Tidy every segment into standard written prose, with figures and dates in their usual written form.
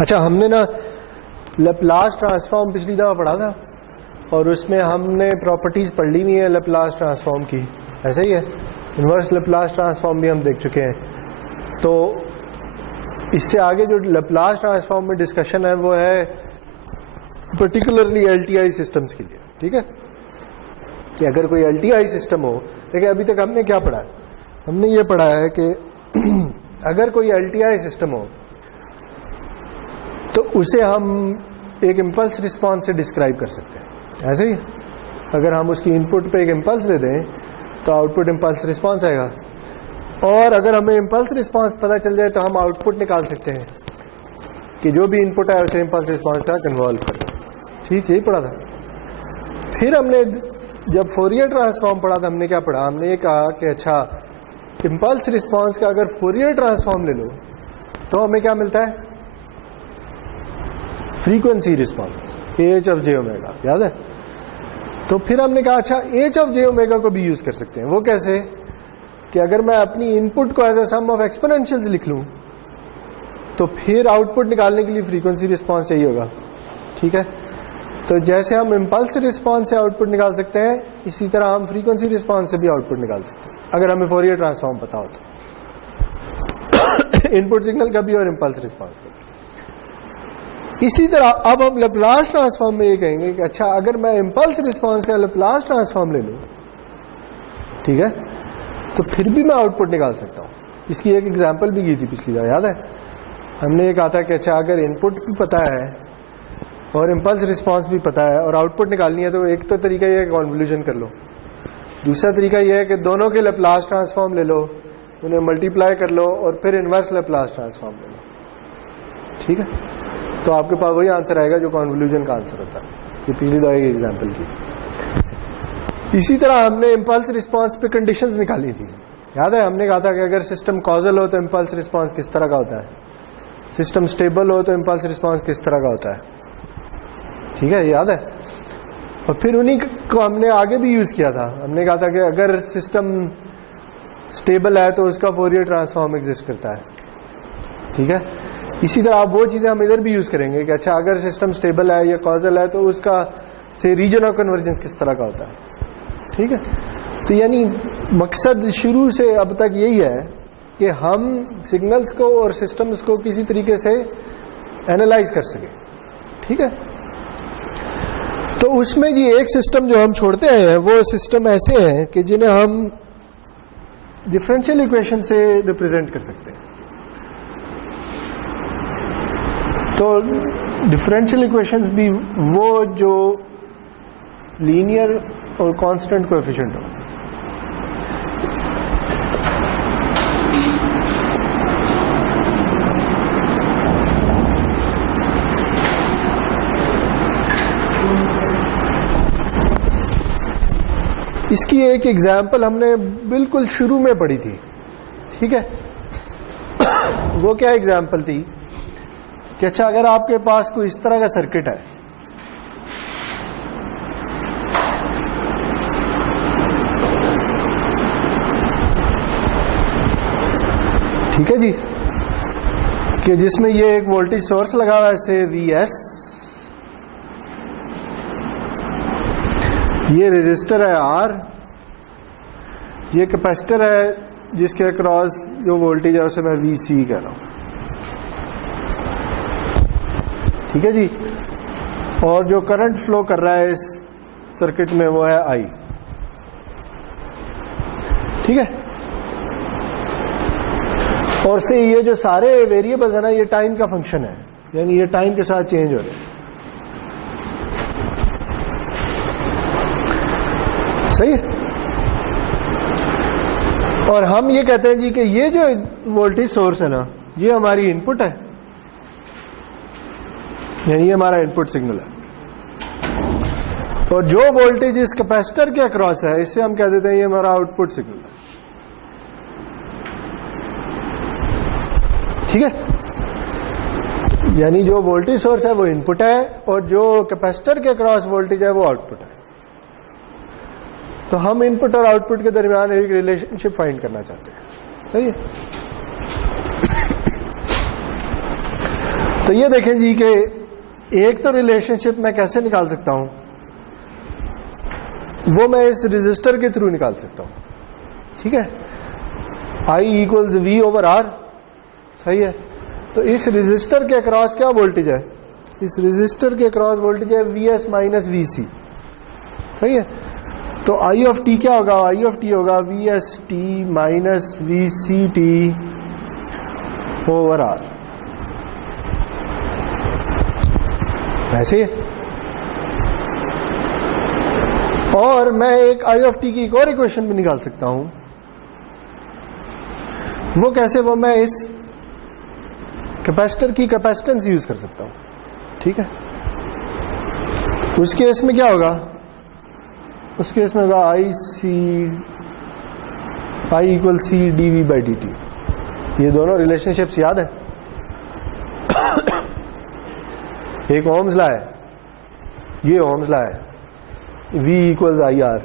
अच्छा, हमने ना लैपलास ट्रांसफॉर्म पिछली दफा पढ़ा था और उसमें हमने प्रॉपर्टीज पढ़ ली हुई है लैपलास ट्रांसफॉर्म की, ऐसा ही है। इन्वर्स लैपलास ट्रांसफॉर्म भी हम देख चुके हैं। तो इससे आगे जो लैपलास ट्रांसफॉर्म में डिस्कशन है वो है पर्टिकुलरली एलटीआई सिस्टम्स के लिए, ठीक है, कि अगर कोई एलटीआई सिस्टम हो। देखिए अभी तक हमने क्या पढ़ा है, हमने ये पढ़ा है कि अगर कोई एलटीआई सिस्टम हो तो उसे हम एक इम्पल्स रिस्पॉन्स से डिस्क्राइब कर सकते हैं। ऐसे ही अगर हम उसकी इनपुट पे एक इम्पल्स दे दें तो आउटपुट इम्पल्स रिस्पॉन्स आएगा, और अगर हमें इम्पल्स रिस्पॉन्स पता चल जाए तो हम आउटपुट निकाल सकते हैं कि जो भी इनपुट है उसे इम्पल्स रिस्पॉन्स से कन्वॉल्व करें। ठीक, यही पढ़ा था। फिर हमने जब फोरियर ट्रांसफॉर्म पढ़ा था, हमने क्या पढ़ा, हमने ये कहा कि अच्छा इम्पल्स रिस्पॉन्स का अगर फोरियर ट्रांसफॉर्म ले लो तो हमें क्या मिलता है, frequency response H of J omega, याद है। तो फिर हमने कहा अच्छा एच ऑफ जे ओमेगा को भी यूज कर सकते हैं। वो कैसे, कि अगर मैं अपनी इनपुट को एज अ सम ऑफ एक्सपोनेंशियल्स लिख लूं तो फिर आउटपुट निकालने के लिए फ्रीक्वेंसी रिस्पॉन्स चाहिए होगा, ठीक है। तो जैसे हम इम्पल्स रिस्पॉन्स से आउटपुट निकाल सकते हैं, इसी तरह हम फ्रीक्वेंसी रिस्पॉन्स से भी आउटपुट निकाल सकते हैं अगर हमें फोरियर ट्रांसफॉर्म पता हो तो इनपुट सिग्नल का भी और इम्पल्स रिस्पॉन्स का। इसी तरह अब हम लैपलास ट्रांसफॉर्म में ये कहेंगे कि अच्छा अगर मैं इम्पल्स रिस्पॉन्स का लैपलास ट्रांसफॉर्म ले लूं, ठीक है, तो फिर भी मैं आउटपुट निकाल सकता हूं। इसकी एक एग्जांपल भी की थी पिछली बार, याद है। हमने ये कहा था कि अच्छा अगर इनपुट भी पता है और इम्पल्स रिस्पॉन्स भी पता है और आउटपुट निकालनी है तो एक तो तरीका यह है कि कॉन्वोल्यूशन कर लो, दूसरा तरीका यह है कि दोनों के लैपलास ट्रांसफॉर्म ले लो, उन्हें मल्टीप्लाई कर लो और फिर इनवर्स लैपलास ट्रांसफॉर्म ले लो, ठीक है। तो आपके पास वही आंसर आएगा जो कॉन्वोल्यूशन का आंसर होता है। ये पिछली दफा एक एग्जांपल की थी। इसी तरह हमने इम्पल्स रिस्पॉन्स पे कंडीशंस निकाली थी, याद है। हमने कहा था कि अगर सिस्टम कॉजल हो तो इम्पल्स रिस्पॉन्स किस तरह का होता है, सिस्टम स्टेबल हो तो इम्पल्स रिस्पॉन्स किस तरह का होता है, ठीक है, याद है। और फिर उन्हीं को हमने आगे भी यूज किया था। हमने कहा था कि अगर सिस्टम स्टेबल है तो उसका फोरियर ट्रांसफॉर्म एग्जिस्ट करता है, ठीक है। इसी तरह आप वो चीजें हम इधर भी यूज करेंगे कि अच्छा अगर सिस्टम स्टेबल है या कॉजल है तो उसका से रीजन ऑफ कन्वर्जेंस किस तरह का होता है, ठीक है। तो यानी मकसद शुरू से अब तक यही है कि हम सिग्नल्स को और सिस्टम्स को किसी तरीके से एनालाइज कर सके, ठीक है। तो उसमें जी एक सिस्टम जो हम छोड़ते हैं वो सिस्टम ऐसे हैं कि जिन्हें हम डिफरेंशियल इक्वेशन से रिप्रेजेंट कर सकते हैं। तो डिफरेंशियल इक्वेशंस भी वो जो लीनियर और कांस्टेंट कोएफिशिएंट हो। इसकी एक एग्जाम्पल हमने बिल्कुल शुरू में पढ़ी थी, ठीक है। वो क्या एग्जाम्पल थी कि अच्छा अगर आपके पास कोई इस तरह का सर्किट है, ठीक है जी, कि जिसमें ये एक वोल्टेज सोर्स लगा हुआ है से Vs, ये रेजिस्टर है R, ये कैपेसिटर है जिसके अक्रॉस जो वोल्टेज है उसे मैं Vc कह रहा हूं, ठीक है जी। और जो करंट फ्लो कर रहा है इस सर्किट में वो है I, ठीक है। और से ये जो सारे वेरिएबल्स है ना, ये टाइम का फंक्शन है, यानी ये टाइम के साथ चेंज हो रहे हैं, सही है। और हम ये कहते हैं जी कि ये जो वोल्टेज सोर्स है ना, ये हमारी इनपुट है, यानी ये हमारा इनपुट सिग्नल है। और जो वोल्टेज इस कैपेसिटर के अक्रॉस है इसे हम कह देते हैं ये हमारा आउटपुट सिग्नल है, ठीक है। यानी जो वोल्टेज सोर्स है वो इनपुट है और जो कैपेसिटर के अक्रॉस वोल्टेज है वो आउटपुट है। तो हम इनपुट और आउटपुट के दरमियान एक रिलेशनशिप फाइंड करना चाहते हैं, सही है। तो ये देखें जी कि एक तो रिलेशनशिप मैं कैसे निकाल सकता हूं, वो मैं इस रजिस्टर के थ्रू निकाल सकता हूं, ठीक है। I equals V over R, सही है। तो इस रजिस्टर के अक्रॉस क्या वोल्टेज है, इस रजिस्टर के अक्रॉस वोल्टेज है VS माइनस VC, सही है। तो I ऑफ टी क्या होगा, I ऑफ टी होगा VST minus VCT over R, ऐसे। और मैं एक I ऑफ टी की एक और इक्वेशन भी निकाल सकता हूं, वो कैसे, वो मैं इस कैपेसिटर की कैपेसिटेंस यूज कर सकता हूं, ठीक है। उस केस में क्या होगा, उस केस में होगा I equal C dV by dt। ये दोनों रिलेशनशिप्स याद है, एक ओम्स लॉ है, ये ओम्स लॉ है, V इक्वल्स IR,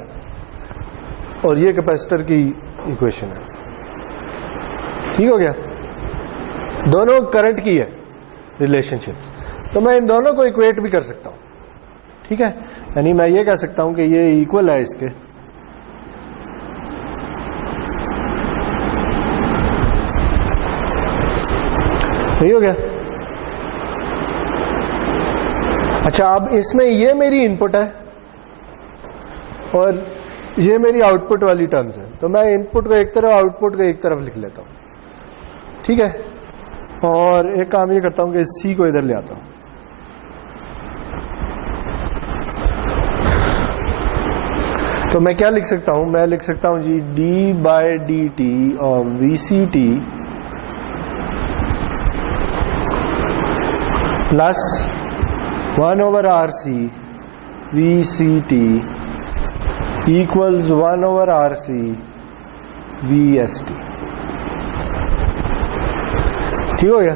और ये कैपेसिटर की इक्वेशन है, ठीक हो गया। दोनों करंट की है रिलेशनशिप्स, तो मैं इन दोनों को इक्वेट भी कर सकता हूं, ठीक है। यानी मैं ये कह सकता हूं कि ये इक्वल है इसके, सही हो गया। अच्छा, अब इसमें ये मेरी इनपुट है और ये मेरी आउटपुट वाली टर्म्स है, तो मैं इनपुट को एक तरफ आउटपुट को एक तरफ लिख लेता हूं, ठीक है। और एक काम ये करता हूं कि C को इधर ले आता हूं, तो मैं क्या लिख सकता हूं, मैं लिख सकता हूं जी d by dt of VCT plus 1 over RC VCT equals 1 over RC VST, ठीक हो गया।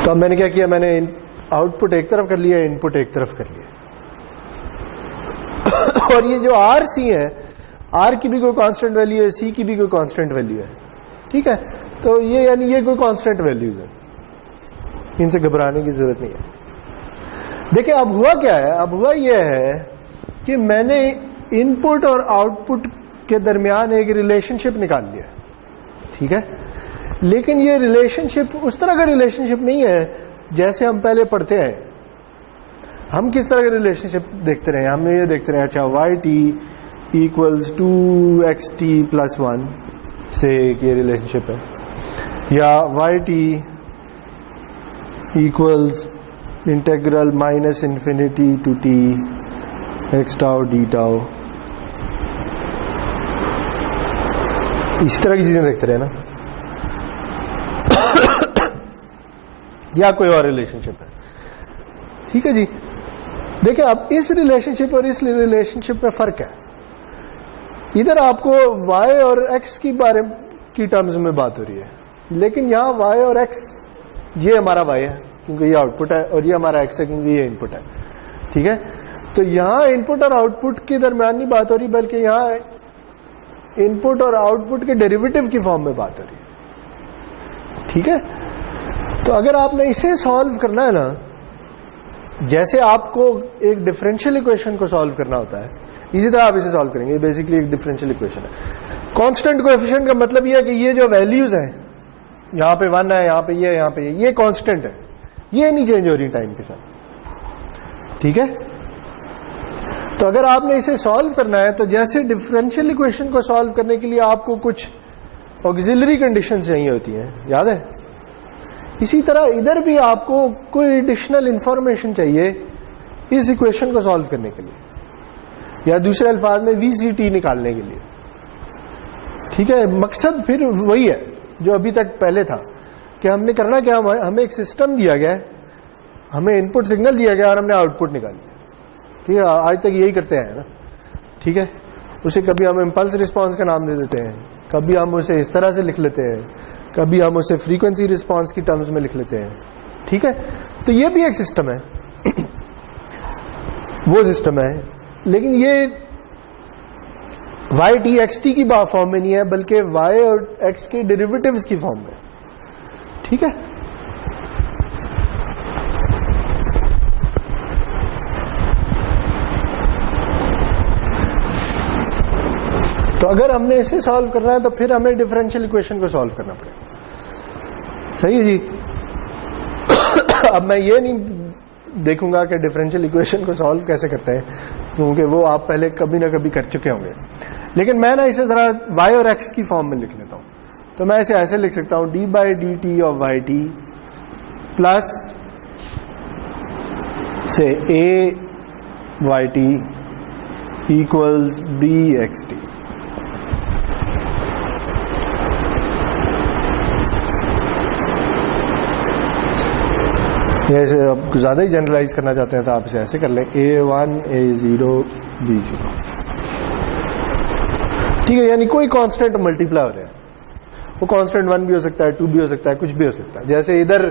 तो अब मैंने क्या किया, मैंने आउटपुट एक तरफ कर लिया, इनपुट एक तरफ कर लिया। और ये जो RC है, R की भी कोई कांस्टेंट वैल्यू है, C की भी कोई कांस्टेंट वैल्यू है, ठीक है। तो ये यानी ये कोई कांस्टेंट वैल्यूज है, इनसे घबराने की जरूरत नहीं है। देखिए अब हुआ क्या है, अब हुआ ये है कि मैंने इनपुट और आउटपुट के दरमियान एक रिलेशनशिप निकाल लिया, ठीक है। लेकिन ये रिलेशनशिप उस तरह का रिलेशनशिप नहीं है जैसे हम पहले पढ़ते हैं। हम किस तरह का रिलेशनशिप देखते रहे, हम ये देखते रहे, अच्छा YT इक्वल्स 2XT प्लस 1 से ये रिलेशनशिप है, या YT equals integral minus infinity to T x tau d tau, इस तरह की चीजें देखते रहे ना, या कोई और रिलेशनशिप है, ठीक है जी। देखिए अब इस रिलेशनशिप और इस रिलेशनशिप में फर्क है। इधर आपको y और x की बारे की टर्म्स में बात हो रही है, लेकिन यहाँ y और x, ये हमारा y है क्योंकि ये आउटपुट है, और ये हमारा x है क्योंकि ये इनपुट है, ठीक है। तो यहाँ इनपुट और आउटपुट के दरम्यान नहीं बात हो रही, बल्कि यहाँ इनपुट और आउटपुट के डेरिवेटिव की फॉर्म में बात हो रही है, ठीक है। तो अगर आपने इसे सॉल्व करना है ना, जैसे आपको एक डिफरेंशियल इक्वेशन को सॉल्व करना होता है, इसी तरह आप इसे सॉल्व करेंगे। बेसिकली एक डिफरेंशियल इक्वेशन है। कांस्टेंट कोएफिशिएंट का मतलब यह है कि ये जो वैल्यूज हैं, यहाँ पे 1 है, यहाँ पे ये, यहाँ पे ये कांस्टेंट है, ये नहीं चेंज हो रही टाइम के साथ, ठीक है। तो अगर आपने इसे सॉल्व करना है, तो जैसे डिफरेंशियल इक्वेशन को सॉल्व करने के लिए आपको कुछ ऑक्सिलरी कंडीशंस चाहिए होती हैं, याद है, इसी तरह इधर भी आपको कोई एडिशनल इंफॉर्मेशन चाहिए इस इक्वेशन को सॉल्व करने के लिए, या दूसरे अल्फाज में VCT निकालने के लिए, ठीक है। मकसद फिर वही है जो अभी तक पहले था कि हमने करना क्या, हमें एक सिस्टम दिया गया है, हमें इनपुट सिग्नल दिया गया और हमने आउटपुट निकाल लिया, ठीक है। आज तक यही करते हैं ना, ठीक है। उसे कभी हम इम्पल्स रिस्पांस का नाम दे देते हैं, कभी हम उसे इस तरह से लिख लेते हैं, कभी हम उसे फ्रीक्वेंसी रिस्पांस की टर्म्स में लिख लेते हैं, ठीक है। तो ये भी एक सिस्टम है, वो सिस्टम है। लेकिन ये वाई टी एक्स टी की फॉर्म में नहीं है, बल्कि वाई और एक्स के डेरिवेटिव्स की फॉर्म में। ठीक है, तो अगर हमने इसे सॉल्व करना है तो फिर हमें डिफरेंशियल इक्वेशन को सॉल्व करना पड़ेगा। सही है जी। अब मैं ये नहीं देखूंगा कि डिफरेंशियल इक्वेशन को सॉल्व कैसे करते हैं, क्योंकि वो आप पहले कभी ना कभी कर चुके होंगे, लेकिन मैं ना इसे जरा y और x की फॉर्म में लिख लेता हूं। तो मैं इसे ऐसे लिख सकता हूं, d by d t of y t plus से a y t equals b x t. ऐसे अब ज्यादा ही जनरलाइज करना चाहते हैं तो आप इसे ऐसे कर लें, A1 A0 B0। ठीक है, यानी कोई कांस्टेंट मल्टीप्लाई हो रहा है, वो कांस्टेंट 1 भी हो सकता है, 2 भी हो सकता है, कुछ भी हो सकता है। जैसे इधर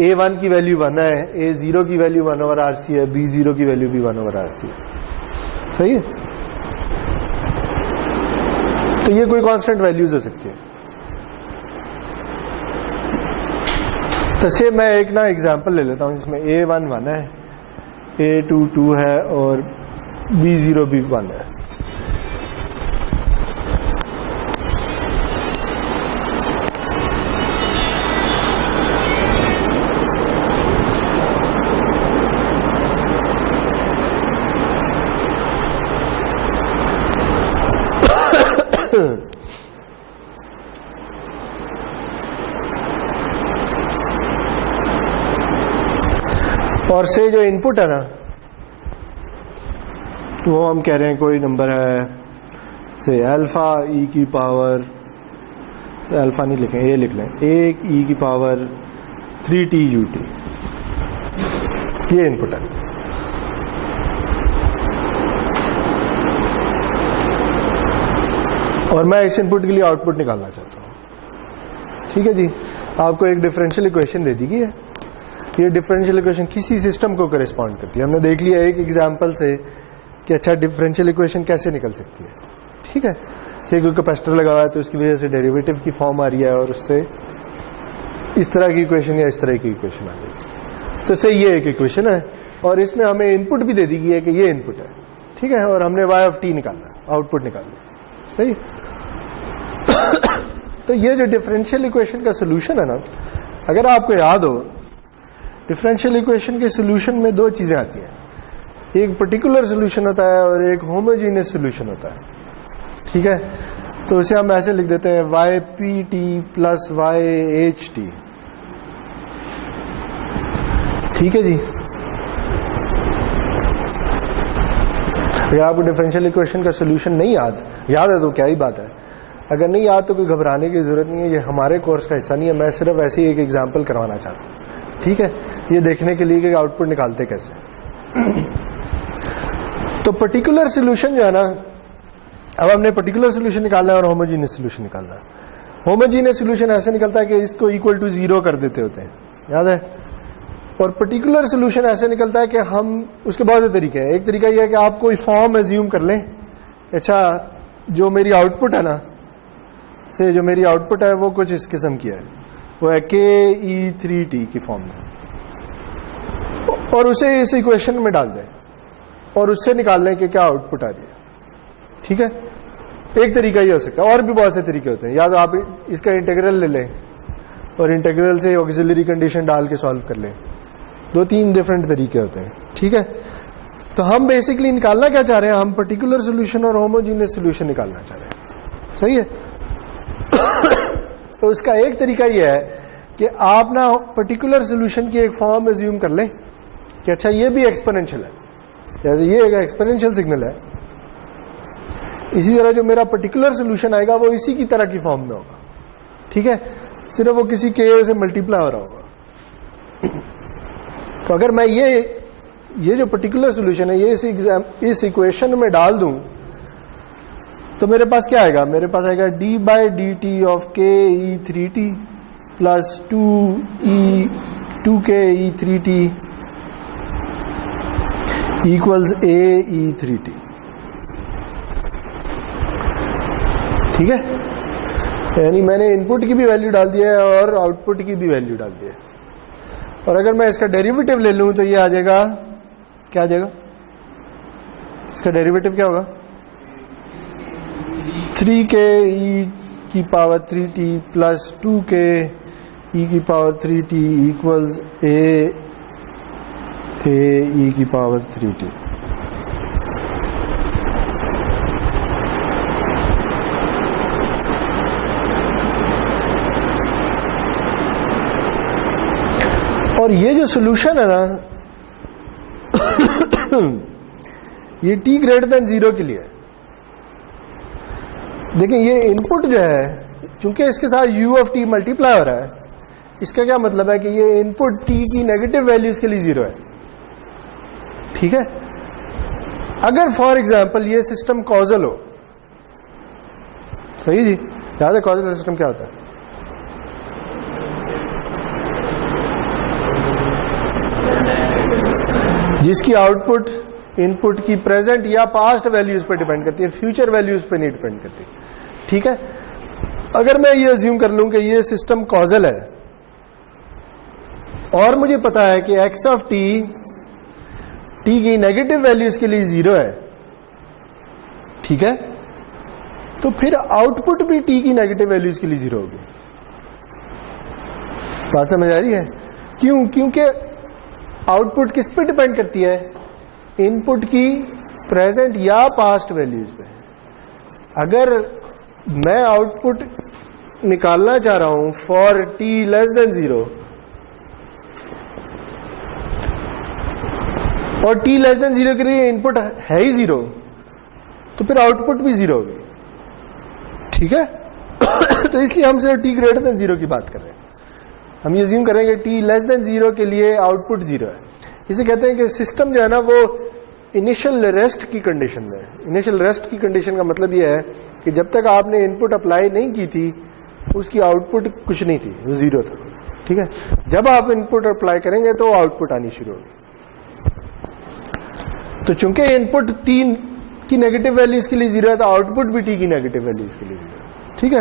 A1 की वैल्यू 1 है, A0 की वैल्यू 1/RC है, B0 की वैल्यू भी 1/RC है। सही है, तो ये कोई कांस्टेंट वैल्यूज हो सकती है। तो से मैं एक ना एग्जांपल ले लेता हूं जिसमें A1 1 है, A2 2 है और B0 भी 1 है। और से जो इनपुट है ना, वो हम कह रहे हैं कोई नंबर है, से अल्फा ई की पावर, अल्फा नहीं लिखें, ए लिख लें, 1 ई की पावर 3t ut, ये इनपुट है। और मैं इस इनपुट के लिए आउटपुट निकालना चाहता हूं। ठीक है जी, आपको एक डिफरेंशियल इक्वेशन दे दी गई है। ये डिफरेंशियल इक्वेशन किसी सिस्टम को करेस्पॉन्ड करती है। हमने देख लिया एक एग्जांपल से कि अच्छा डिफरेंशियल इक्वेशन कैसे निकल सकती है। ठीक है, से कोई कैपेसिटर लगा हुआ है तो उसकी वजह से डेरिवेटिव की फॉर्म आ रही है और उससे इस तरह की इक्वेशन या इस तरह की इक्वेशन आ रही है। तो से ये एक इक्वेशन है और इसमें हमें इनपुट भी दे दी गई है कि ये इनपुट है। ठीक है, और हमने y ऑफ t निकालना, आउटपुट निकालना। सही। तो ये जो डिफरेंशियल इक्वेशन का सोल्यूशन है ना, अगर आपको याद हो, डिफरेंशियल इक्वेशन के सोल्यूशन में दो चीजें आती हैं, एक पर्टिकुलर सोल्यूशन होता है और एक होमोजीनियस सोल्यूशन होता है। ठीक है, तो उसे हम ऐसे लिख देते हैं y p t plus y h t. ठीक है जी, अगर आपको डिफरेंशियल इक्वेशन का सोल्यूशन नहीं याद है तो क्या ही बात है, अगर नहीं याद तो कोई घबराने की जरूरत नहीं है, ये हमारे कोर्स का हिस्सा नहीं है। मैं सिर्फ ऐसे ही एक एग्जांपल करवाना चाहता हूं। ठीक है, ये देखने के लिए कि आउटपुट निकालते कैसे। तो पर्टिकुलर सोल्यूशन जो है ना, अब हमने पर्टिकुलर सोल्यूशन निकालना है और होमोजीनियस सोल्यूशन निकालना है। होमोजीनियस सोल्यूशन ऐसे निकलता है कि इसको इक्वल टू 0 कर देते होते हैं, याद है। और पर्टिकुलर सोल्यूशन ऐसे निकलता है कि हम, उसके बहुत से तरीके हैं। एक तरीका यह है कि आप कोई फॉर्म एज्यूम कर लें, अच्छा जो मेरी आउटपुट है ना, से जो मेरी आउटपुट है वो कुछ इस किस्म की है, वो है KE3T की फॉर्म में, और उसे इस इक्वेशन में डाल दें और उससे निकाल लें कि क्या आउटपुट आ रही है। ठीक है, एक तरीका ये हो सकता है, और भी बहुत से तरीके होते हैं। या तो आप इसका इंटीग्रल ले लें और इंटीग्रल से ऑक्सिलरी कंडीशन डाल के सॉल्व कर लें। 2-3 डिफरेंट तरीके होते हैं। ठीक है, तो हम बेसिकली निकालना क्या चाह रहे हैं, हम पर्टिकुलर सोल्यूशन और होमोजीनियस सोल्यूशन निकालना चाह रहे हैं। सही है। तो उसका एक तरीका यह है कि आप ना पर्टिकुलर सोल्यूशन की एक फॉर्म एज्यूम कर लें कि अच्छा ये भी एक्सपोनेंशियल है, जैसे ये एक एक्सपोनेंशियल सिग्नल है, इसी तरह जो मेरा पर्टिकुलर सोल्यूशन आएगा वो इसी की तरह की फॉर्म में होगा। ठीक है, सिर्फ वो किसी के से मल्टीप्लाई हो रहा होगा। तो अगर मैं ये जो पर्टिकुलर सोल्यूशन है ये इस इक्वेशन में डाल दूं तो मेरे पास क्या आएगा, मेरे पास आएगा D by d t of KE3T plus 2KE3T equals AE3T। ठीक है, यानी मैंने इनपुट की भी वैल्यू डाल दिया है और आउटपुट की भी वैल्यू डाल दी है। और अगर मैं इसका डेरिवेटिव ले लूं तो ये आ जाएगा, क्या आ जाएगा इसका डेरिवेटिव, क्या होगा 3k e की power 3t plus 2k e की power 3t equals a e की पावर 3t। और ये जो सोल्यूशन है ना ये t ग्रेटर देन 0 के लिए है। देखिए ये इनपुट जो है, चूंकि इसके साथ u ऑफ t मल्टीप्लाई हो रहा है, इसका क्या मतलब है कि ये इनपुट t की नेगेटिव वैल्यूज के लिए 0 है। ठीक है, अगर फॉर एग्जांपल ये सिस्टम कॉजल हो, सही जी, याद है कॉजल सिस्टम क्या होता है? जिसकी आउटपुट इनपुट की प्रेजेंट या पास्ट वैल्यूज पर डिपेंड करती है, फ्यूचर वैल्यूज पर नहीं डिपेंड करती। ठीक है, अगर मैं ये अज्यूम कर लूं कि ये सिस्टम कॉजल है और मुझे पता है कि x ऑफ t की नेगेटिव वैल्यूज के लिए 0 है, ठीक है, तो फिर आउटपुट भी t की नेगेटिव वैल्यूज के लिए 0 होगी। बात समझ आ रही है? क्यों? क्योंकि आउटपुट किस पे डिपेंड करती है? इनपुट की प्रेजेंट या पास्ट वैल्यूज पे। अगर मैं आउटपुट निकालना चाह रहा हूं फॉर t लेस देन 0 और t लेस देन 0 के लिए इनपुट है ही 0, तो फिर आउटपुट भी 0 होगी। ठीक है तो इसलिए हम सिर्फ t ग्रेटर देन 0 की बात कर रहे हैं। हम ये अज्यूम करेंगे t लेस देन 0 के लिए आउटपुट 0 है। इसे कहते हैं कि सिस्टम जो है ना वो इनिशियल रेस्ट की कंडीशन में है। इनिशियल रेस्ट की कंडीशन का मतलब ये है कि जब तक आपने इनपुट अप्लाई नहीं की थी उसकी आउटपुट कुछ नहीं थी, वो 0 था। ठीक है, जब आप इनपुट अप्लाई करेंगे तो आउटपुट आनी शुरू होगी। तो चूंकि इनपुट t की नेगेटिव वैल्यूज के लिए 0 है तो आउटपुट भी t की नेगेटिव वैल्यूज के लिए 0 है। ठीक है,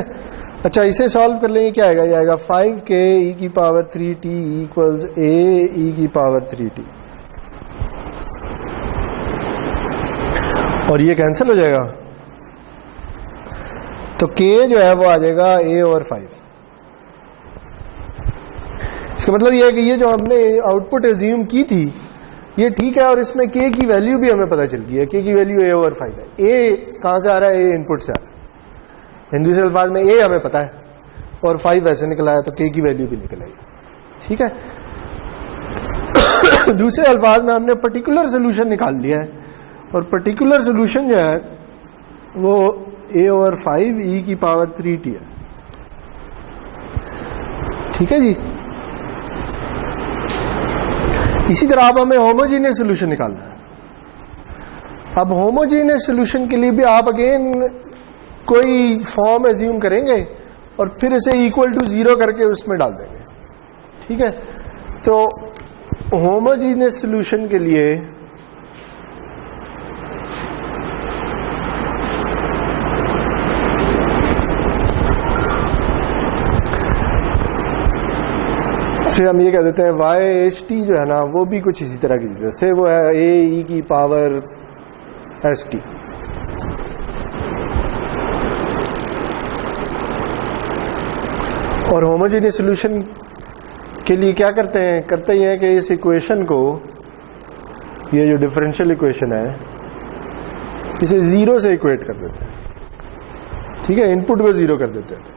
अच्छा इसे सॉल्व कर लेंगे, क्या आएगा? ये आएगा 5k e की power 3t equals a e की पावर 3t, और ये कैंसिल हो जाएगा तो k जो है वो आ जाएगा a ओवर 5। इसका मतलब ये है कि ये जो हमने आउटपुट एज्यूम की थी ये ठीक है, और इसमें k की वैल्यू भी हमें पता चल गई है। k की वैल्यू a ओवर 5 है। a कहां से आ रहा है? a इनपुट से आ रहा है। दूसरे अल्फाज में a हमें पता है और 5 वैसे निकल आया तो k की वैल्यू भी निकल आई। ठीक है दूसरे अल्फाज में हमने पर्टिकुलर सोल्यूशन निकाल लिया है, और पर्टिकुलर सोल्यूशन जो है वो a ओवर 5 e की पावर 3t है। ठीक है जी, इसी तरह अब हमें होमोजीनियस सोल्यूशन निकालना है। अब होमोजीनियस सोल्यूशन के लिए भी आप अगेन कोई फॉर्म एज्यूम करेंगे और फिर इसे इक्वल टू 0 करके उसमें डाल देंगे। ठीक है, तो होमोजीनियस सोल्यूशन के लिए से हम ये कह देते हैं YHT जो है ना वो भी कुछ इसी तरह की चीज है, से वो है a e की पावर st। और होमोजेनियस सॉल्यूशन के लिए क्या करते हैं? करते ही हैं कि इस इक्वेशन को, ये जो डिफरेंशियल इक्वेशन है, इसे 0 से इक्वेट कर देते हैं। ठीक है, इनपुट को 0 कर देते हैं।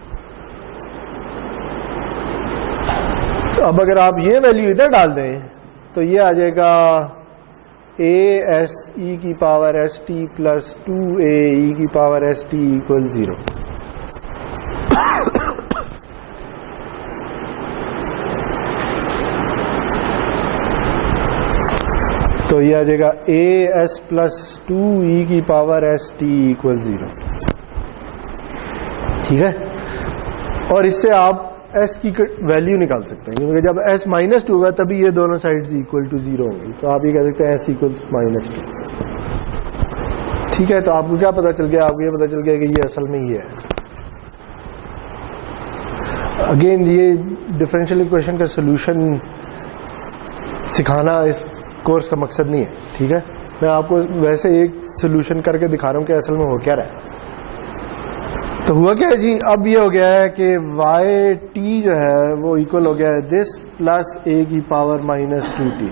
तो अब अगर आप ये वैल्यू इधर डाल दें तो ये आ जाएगा a s e की power st plus 2a e की पावर st इक्वल 0। तो ये आ जाएगा a s प्लस 2e की पावर st इक्वल 0। ठीक है, और इससे आप s की वैल्यू निकाल सकते हैं, क्योंकि जब s -2 होगा तभी ये दोनों साइड्स इक्वल टू 0 होंगी। तो आप ये कह सकते हैं s इक्वल्स -2। ठीक है, तो आपको क्या पता चल गया? आपको ये पता चल गया कि ये असल में ये है। अगेन ये डिफरेंशियल इक्वेशन का सोल्यूशन सिखाना इस कोर्स का मकसद नहीं है, ठीक है। मैं आपको वैसे एक सोल्यूशन करके दिखा रहा हूँ कि असल में हो क्या रहा है। तो हुआ क्या है जी, अब ये हो गया है कि वाई टी जो है वो इक्वल हो गया है दिस प्लस ए की पावर माइनस 2t।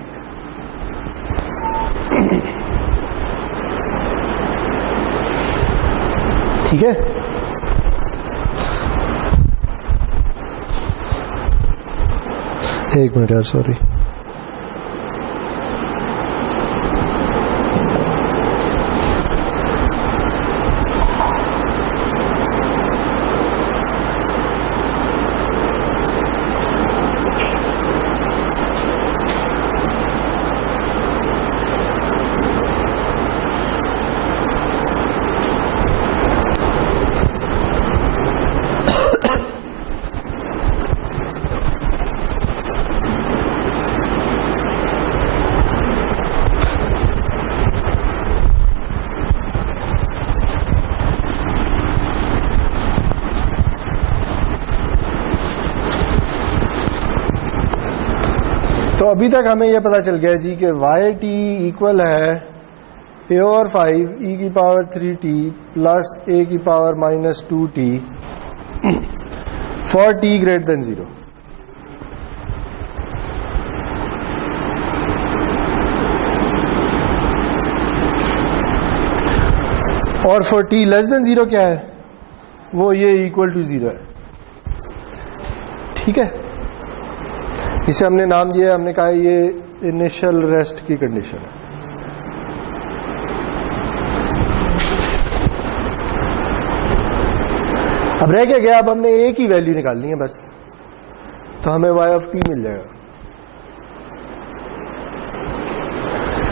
ठीक है, एक मिनट यार, सॉरी। तो अभी तक हमें यह पता चल गया जी कि वाई टी इक्वल है ए ओवर 5 ई की पावर 3t प्लस ए की power minus 2t for T greater than 0। और फॉर टी लेस देन 0 क्या है, वो ये इक्वल टू 0 है। ठीक है, इसे हमने नाम दिया, हमने कहा ये इनिशियल रेस्ट की कंडीशन है। अब रह क्या गया, अब हमने ए की वैल्यू निकालनी है बस, तो हमें वाई ऑफ टी मिल जाएगा।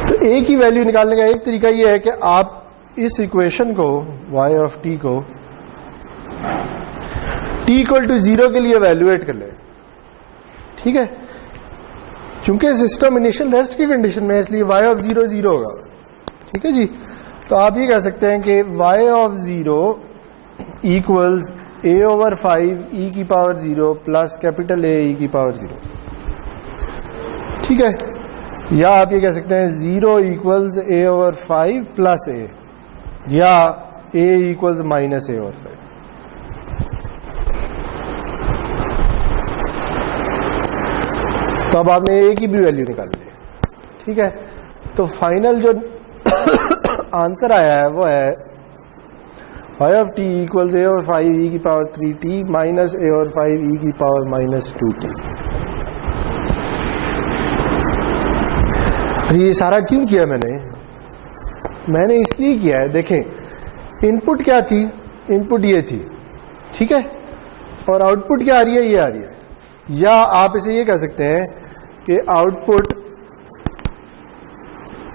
तो ए की वैल्यू निकालने का एक तरीका ये है कि आप इस इक्वेशन को वाई ऑफ टी को टी इक्वल टू 0 के लिए एवेल्युएट कर ले। ठीक है, चूंकि सिस्टम इनिशियल रेस्ट की कंडीशन में है इसलिए y ऑफ 0 0 होगा। ठीक है जी, तो आप ये कह सकते हैं कि y of 0 equals a over 5 e की power 0 plus capital A e की पावर 0। ठीक है, या आप ये कह सकते हैं 0 equals a over 5 plus a, या a equals minus a over 5। तो अब आपने ए की भी वैल्यू निकाल ली। ठीक है, तो फाइनल जो आंसर आया है वो है y of T equals a और 5 e की पावर 3t माइनस ए और 5 e की पावर माइनस 2t। ये सारा क्यों किया मैंने इसलिए किया है, देखें इनपुट क्या थी, इनपुट ये थी। ठीक है, और आउटपुट क्या आ रही है, ये आ रही है। या आप इसे ये कह सकते हैं कि आउटपुट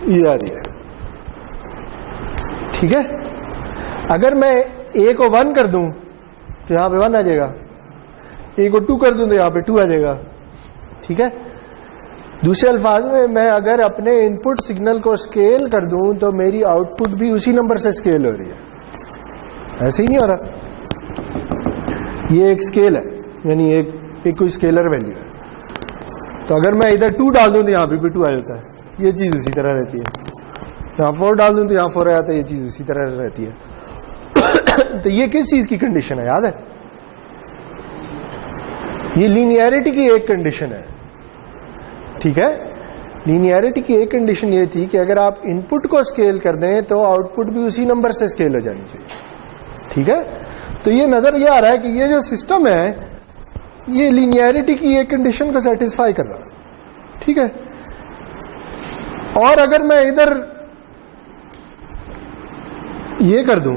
ये आ रही है। ठीक है, अगर मैं a को 1 कर दूं तो यहां पे 1 आ जाएगा, a को 2 कर दूं तो यहां पे 2 आ जाएगा। ठीक है, दूसरे अल्फाज में मैं अगर अपने इनपुट सिग्नल को स्केल कर दूं तो मेरी आउटपुट भी उसी नंबर से स्केल हो रही है। ऐसे ही नहीं हो रहा, ये एक स्केल है, यानी एक कोई स्केलर वैल्यू है। तो अगर मैं इधर 2 डाल दूं तो यहां पे 2 आ जाता है, ये चीज उसी तरह रहती है। यहां 4 डाल दूं तो यहां 4 आ जाता है, ये चीज उसी तरह रहती है। तो ये किस चीज की कंडीशन है, याद है? ये लीनियरिटी की एक कंडीशन है। ठीक है, लीनियरिटी की एक कंडीशन ये थी कि अगर आप इनपुट को स्केल कर दें तो आउटपुट भी उसी नंबर से स्केल हो जानी चाहिए। ठीक है, तो ये नजर ये आ रहा है कि ये जो सिस्टम है ये लीनियरिटी की एक कंडीशन को सेटिस्फाई कर रहा है। ठीक है, और अगर मैं इधर ये कर दूं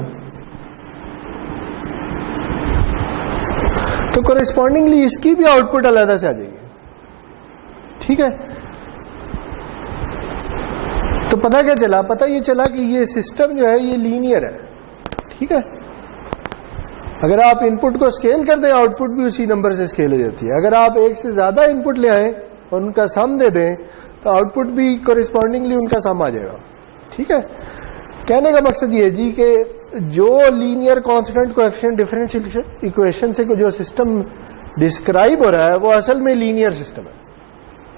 तो कोरेस्पॉन्डिंगली इसकी भी आउटपुट अलग से आ जाएगी। ठीक है, तो पता क्या चला, पता ये चला कि ये सिस्टम जो है ये लीनियर है। ठीक है, अगर आप इनपुट को स्केल कर दें आउटपुट भी उसी नंबर से स्केल हो जाती है। अगर आप एक से ज्यादा इनपुट ले आए और उनका सम दे दें तो आउटपुट भी कोरिस्पॉन्डिंगली उनका सम आ जाएगा। ठीक है, कहने का मकसद ये जी कि जो linear constant coefficient differential equation से जो सिस्टम डिस्क्राइब हो रहा है वो असल में लीनियर सिस्टम है,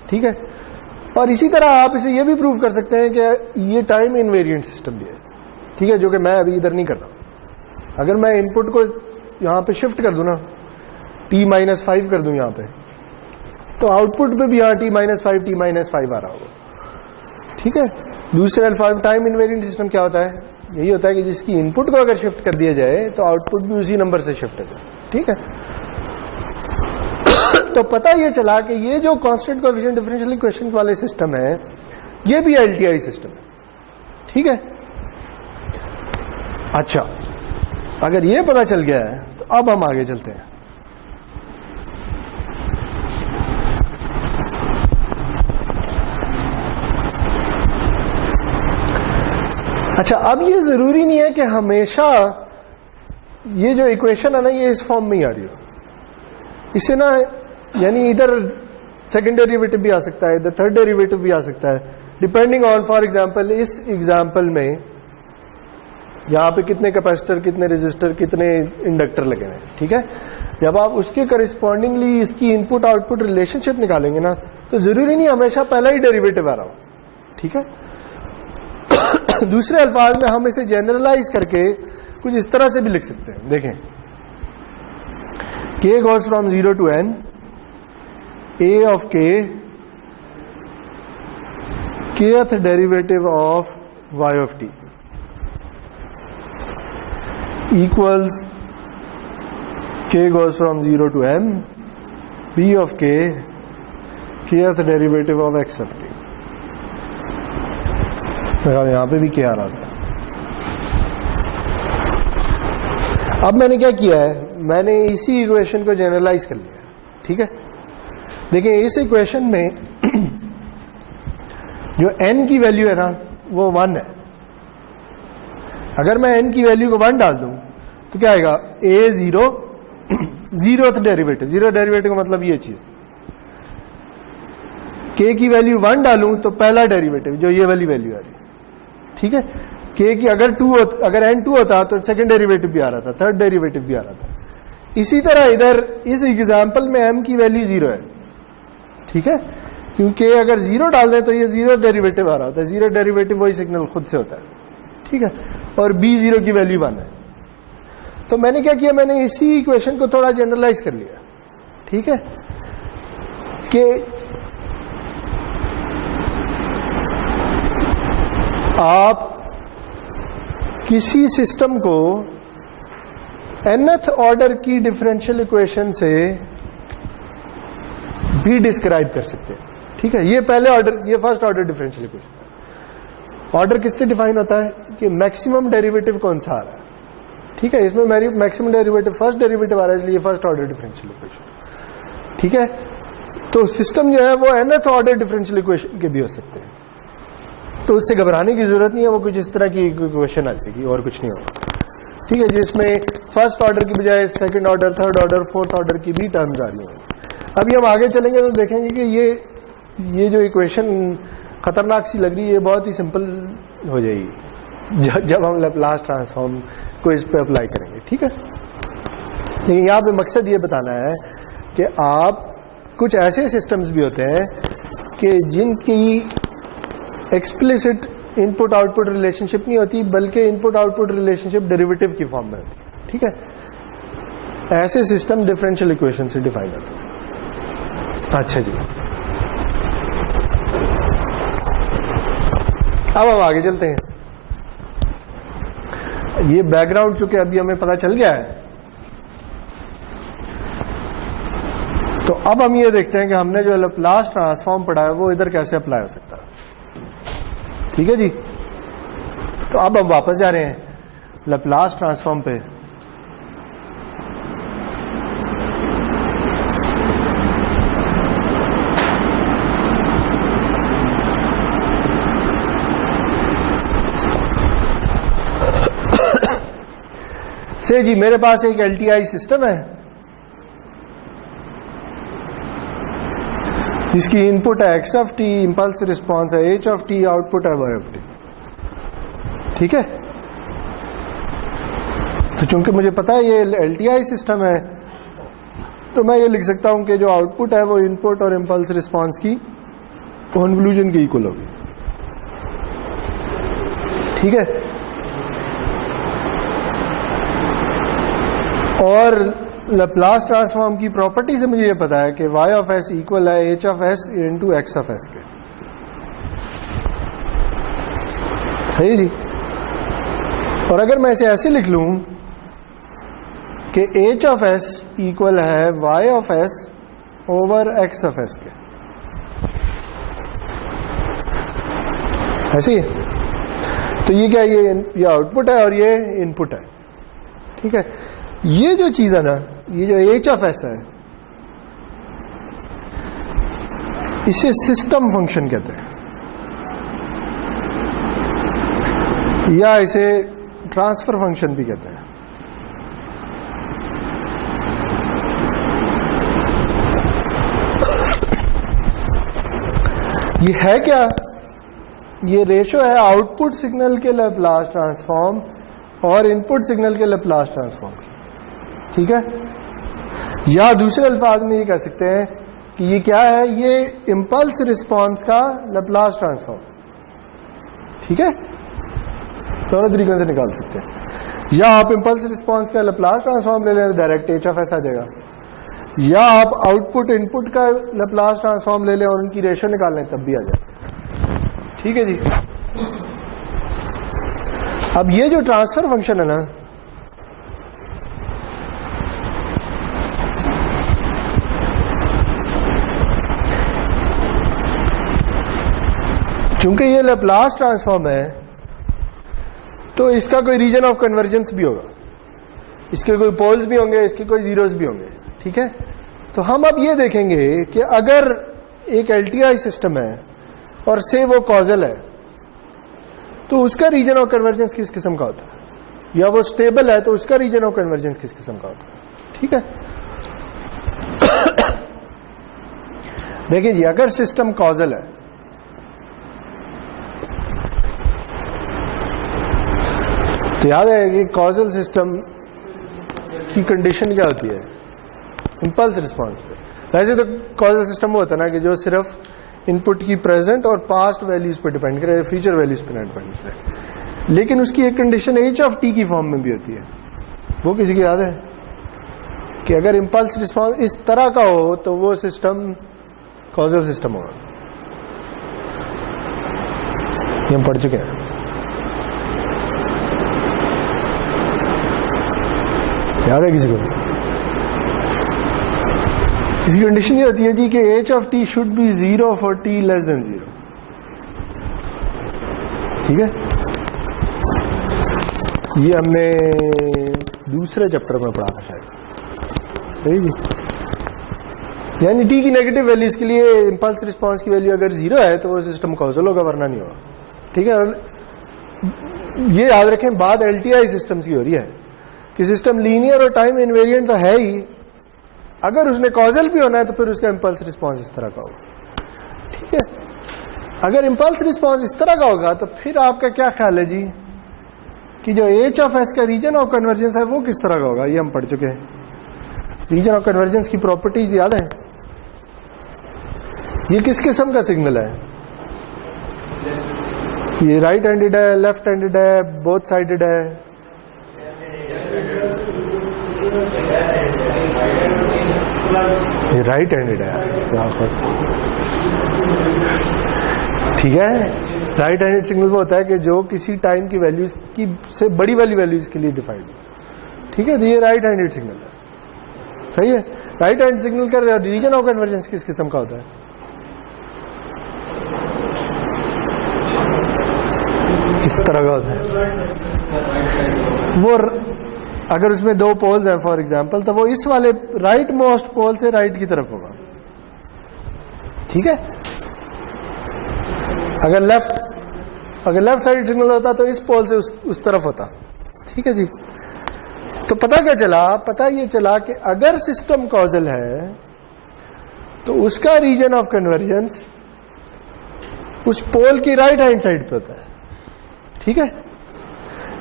ठीक है। और इसी तरह आप इसे ये भी प्रूव कर सकते हैं कि ये टाइम इनवेरिएंट सिस्टम भी है, ठीक है, जो कि मैं अभी इधर नहीं कर रहा। अगर मैं इनपुट को यहां पे शिफ्ट कर दूं ना, t-5 कर दूं यहां पे, तो आउटपुट पे भी यहां t-5 t-5 आ रहा होगा, ठीक है। दूसरे अल्फाज टाइम इनवेरिएंट सिस्टम क्या होता है, यही होता है कि जिसकी इनपुट को अगर शिफ्ट कर दिया जाए तो आउटपुट भी उसी नंबर से शिफ्ट हो जाए, ठीक है। तो पता ये चला कि ये जो कांस्टेंट कोएफिशिएंट डिफरेंशियल इक्वेशन वाले सिस्टम है ये भी एलटीआई सिस्टम है, ठीक है। अच्छा, अगर ये पता चल गया है तो अब हम आगे चलते हैं। अच्छा, अब ये जरूरी नहीं है कि हमेशा ये जो इक्वेशन है ना ये इस फॉर्म में ही आ रही हो। इससे ना यानी इधर सेकंड डेरिवेटिव भी आ सकता है, इधर थर्ड डेरिवेटिव भी आ सकता है, डिपेंडिंग ऑन, फॉर एग्जांपल इस एग्जांपल में यहां पे कितने कैपेसिटर, कितने रेजिस्टर, कितने इंडक्टर लगे हैं, ठीक है। जब आप उसके करिस्पॉन्डिंगली इसकी इनपुट आउटपुट रिलेशनशिप निकालेंगे ना तो जरूरी नहीं हमेशा पहला ही डेरिवेटिव आ रहा हो, ठीक है। दूसरे अल्फाज में हम इसे जनरलाइज करके कुछ इस तरह से भी लिख सकते हैं, देखें, k goes from 0 to n, a of k, kth derivative of y of t equals k goes from 0 to m, b of k, kth derivative of x of t। यहां पे भी क्या आ रहा था। अब मैंने क्या किया है, मैंने इसी इक्वेशन को जनरलाइज कर लिया, ठीक है। देखिए इस इक्वेशन में जो n की वैल्यू है ना वो 1 है। अगर मैं n की वैल्यू को 1 डाल दूं तो क्या आएगा, a 0, zeroth derivative, zero derivative का मतलब ये चीज, k की वैल्यू 1 डालूं तो पहला डेरिवेटिव जो ये वाली वैल्यू आ रही है, ठीक है। k की अगर n 2 होता तो सेकंड डेरिवेटिव भी आ रहा था, थर्ड डेरिवेटिव भी आ रहा था। इसी तरह इधर इस एग्जांपल में m की वैल्यू 0 है, ठीक है, क्योंकि अगर 0 डाल दें तो ये जीरो डेरिवेटिव आ रहा होता है, जीरो डेरिवेटिव वही सिग्नल खुद से होता है, ठीक है। और b0 की वैल्यू 1 है। तो मैंने क्या किया, मैंने इसी इक्वेशन को थोड़ा जनरलाइज कर लिया, ठीक है, कि आप किसी सिस्टम को nth ऑर्डर की डिफरेंशियल इक्वेशन से भी डिस्क्राइब कर सकते हैं, ठीक है। ये पहले ऑर्डर, ये first order differential equation. Order किससे डिफाइन होता है कि मैक्सिमम डेरिवेटिव कौन सा आ रहा है, ठीक है। इसमें मेरी मैक्सिमम डेरिवेटिव फर्स्ट डेरिवेटिव आ रहा है, इसलिए फर्स्ट ऑर्डर डिफरेंशियल इक्वेशन, ठीक है। तो सिस्टम जो है वो nth ऑर्डर डिफरेंशियल इक्वेशन के भी हो सकते हैं, तो उससे घबराने की जरूरत नहीं है, वो कुछ इस तरह की इक्वेशन आ जाएगी और कुछ नहीं होगा, ठीक है, जिसमें फर्स्ट ऑर्डर की बजाय second order, third order, fourth order की भी टर्म्स आ रही हैं। अभी हम आगे चलेंगे तो देखेंगे कि ये जो इक्वेशन खतरनाक सी लग रही है ये बहुत ही सिंपल हो जाएगी जब हम लैप्लास ट्रांसफॉर्म को इस पे अप्लाई करेंगे, ठीक है। लेकिन यहाँ पे मकसद ये बताना है कि आप कुछ ऐसे सिस्टम्स भी होते हैं कि जिनकी एक्सप्लिसिट इनपुट आउटपुट रिलेशनशिप नहीं होती, बल्कि इनपुट आउटपुट रिलेशनशिप डेरिवेटिव की फॉर्म में होती है, ठीक है। ऐसे सिस्टम डिफरेंशियल इक्वेशन से डिफाइन होते हैं। अच्छा जी, अब हम आगे चलते हैं। ये बैकग्राउंड चूंकि अभी हमें पता चल गया है, तो अब हम ये देखते हैं कि हमने जो लैप्लास ट्रांसफॉर्म पढ़ा है वो इधर कैसे अप्लाई हो सकता है, ठीक है जी। तो अब हम वापस जा रहे हैं लैप्लास ट्रांसफॉर्म पे। से जी मेरे पास एक एलटीआई सिस्टम है जिसकी इनपुट है x of T, impulse response है एच ऑफ टी, आउटपुट है वाई ऑफ टी, ठीक है। तो चूंकि मुझे पता है ये एलटीआई सिस्टम है तो मैं ये लिख सकता हूं कि जो आउटपुट है वो इनपुट और इंपल्स रिस्पांस की कन्वोल्यूशन के इक्वल होगी। ठीक है, और लैप्लास ट्रांसफॉर्म की प्रॉपर्टी से मुझे ये पता है कि y ऑफ s इक्वल है h of s into x of s के। है जी। और अगर मैं इसे ऐसे लिख लूं कि h ऑफ s इक्वल है y of s over x of s के, ऐसे ही है। तो ये क्या, ये आउटपुट है और ये इनपुट है। ठीक है, ये जो चीज है ना, ये जो h ऑफ s है, इसे सिस्टम फंक्शन कहते हैं, या इसे ट्रांसफर फंक्शन भी कहते हैं। ये है क्या, ये रेशो है आउटपुट सिग्नल के लैप्लास ट्रांसफॉर्म और इनपुट सिग्नल के लैप्लास ट्रांसफॉर्म की। ठीक है, या दूसरे अल्फाज में ये कह सकते हैं कि ये क्या है, ये इंपल्स रिस्पांस का लैप्लास ट्रांसफॉर्म। ठीक है, दोनों तरीकों से निकाल सकते हैं। या आप इंपल्स रिस्पांस का लैप्लास ट्रांसफॉर्म ले लें, डायरेक्ट h ऑफ s आ जाएगा, या आप आउटपुट इनपुट का लैप्लास ट्रांसफॉर्म ले लें और उनकी रेशो निकाल लें, तब भी आ जाएगा। ठीक है जी। अब ये जो ट्रांसफर फंक्शन है ना, चूंकि ये लैप्लास ट्रांसफॉर्म है तो इसका कोई रीजन ऑफ कन्वर्जेंस भी होगा, इसके कोई पोल्स भी होंगे, इसके कोई जीरोस भी होंगे। ठीक है, तो हम अब ये देखेंगे कि अगर एक एलटीआई सिस्टम है और से वो कॉजल है, तो उसका रीजन ऑफ कन्वर्जेंस किस किस्म का होता है, या वो स्टेबल है तो उसका रीजन ऑफ कन्वर्जेंस किस किस्म का होता है। ठीक है, देखिए जी, अगर सिस्टम कॉजल है तो याद है कि कॉजल सिस्टम की कंडीशन क्या होती है, इंपल्स रिस्पांस पे। वैसे तो कॉजल सिस्टम वो होता है ना कि जो सिर्फ इनपुट की प्रेजेंट और पास्ट वैल्यूज पे डिपेंड करे, फ्यूचर वैल्यूज पे डिपेंड करे, लेकिन उसकी एक कंडीशन h ऑफ t की फॉर्म में भी होती है। वो किसी की याद है कि अगर इंपल्स रिस्पांस इस तरह का हो तो वो सिस्टम कॉजल सिस्टम होगा। ये हम पढ़ चुके हैं। याद है किसी को? इसकी कंडीशन ये होती है जी कि h of t should be 0 for t less than 0। ठीक है, ये हमने दूसरे चैप्टर में पढ़ा था शायद। सही जी, यानी t की नेगेटिव वैल्यूज के लिए इंपल्स रिस्पांस की वैल्यू अगर 0 है तो वो सिस्टम कॉजल होगा, वरना नहीं होगा। ठीक है, ये याद रखें, बात एलटीआई सिस्टम्स की हो रही है कि सिस्टम लीनियर और टाइम इनवेरिएंट तो है ही, अगर उसने कॉजल भी होना है तो फिर उसका इंपल्स रिस्पांस इस तरह का होगा। ठीक है, अगर इंपल्स रिस्पांस इस तरह का होगा तो फिर आपका क्या ख्याल है जी कि जो h ऑफ s का रीजन ऑफ कन्वर्जेंस है वो किस तरह का होगा? ये हम पढ़ चुके हैं। रीजन ऑफ कन्वर्जेंस की प्रॉपर्टीज याद है? ये किस किस्म का सिग्नल है? ये राइट हैंडेड है, लेफ्ट हैंडेड है, बोथ साइडेड है? ये राइट हैंडेड है। ठीक है, राइट हैंडेड सिग्नल वो होता है कि जो किसी टाइम की वैल्यूज की से बड़ी वाली वैल्यूज के लिए डिफाइंड। ठीक है, तो ये राइट हैंडेड सिग्नल है। सही है, राइट हैंड सिग्नल का रीजन ऑफ कन्वर्जेंस किस किस्म का होता है? इस तरह का होता है। वो अगर उसमें दो पोल्स हैं फॉर एग्जांपल, तो वो इस वाले राइट मोस्ट पोल से राइट की तरफ होगा। ठीक है, अगर लेफ्ट साइड सिग्नल होता तो इस पोल से उस तरफ होता। ठीक है जी, तो पता क्या चला? पता ये चला कि अगर सिस्टम कॉजल है तो उसका रीजन ऑफ कन्वर्जेंस उस पोल की राइट हैंड साइड पे होता है। ठीक है,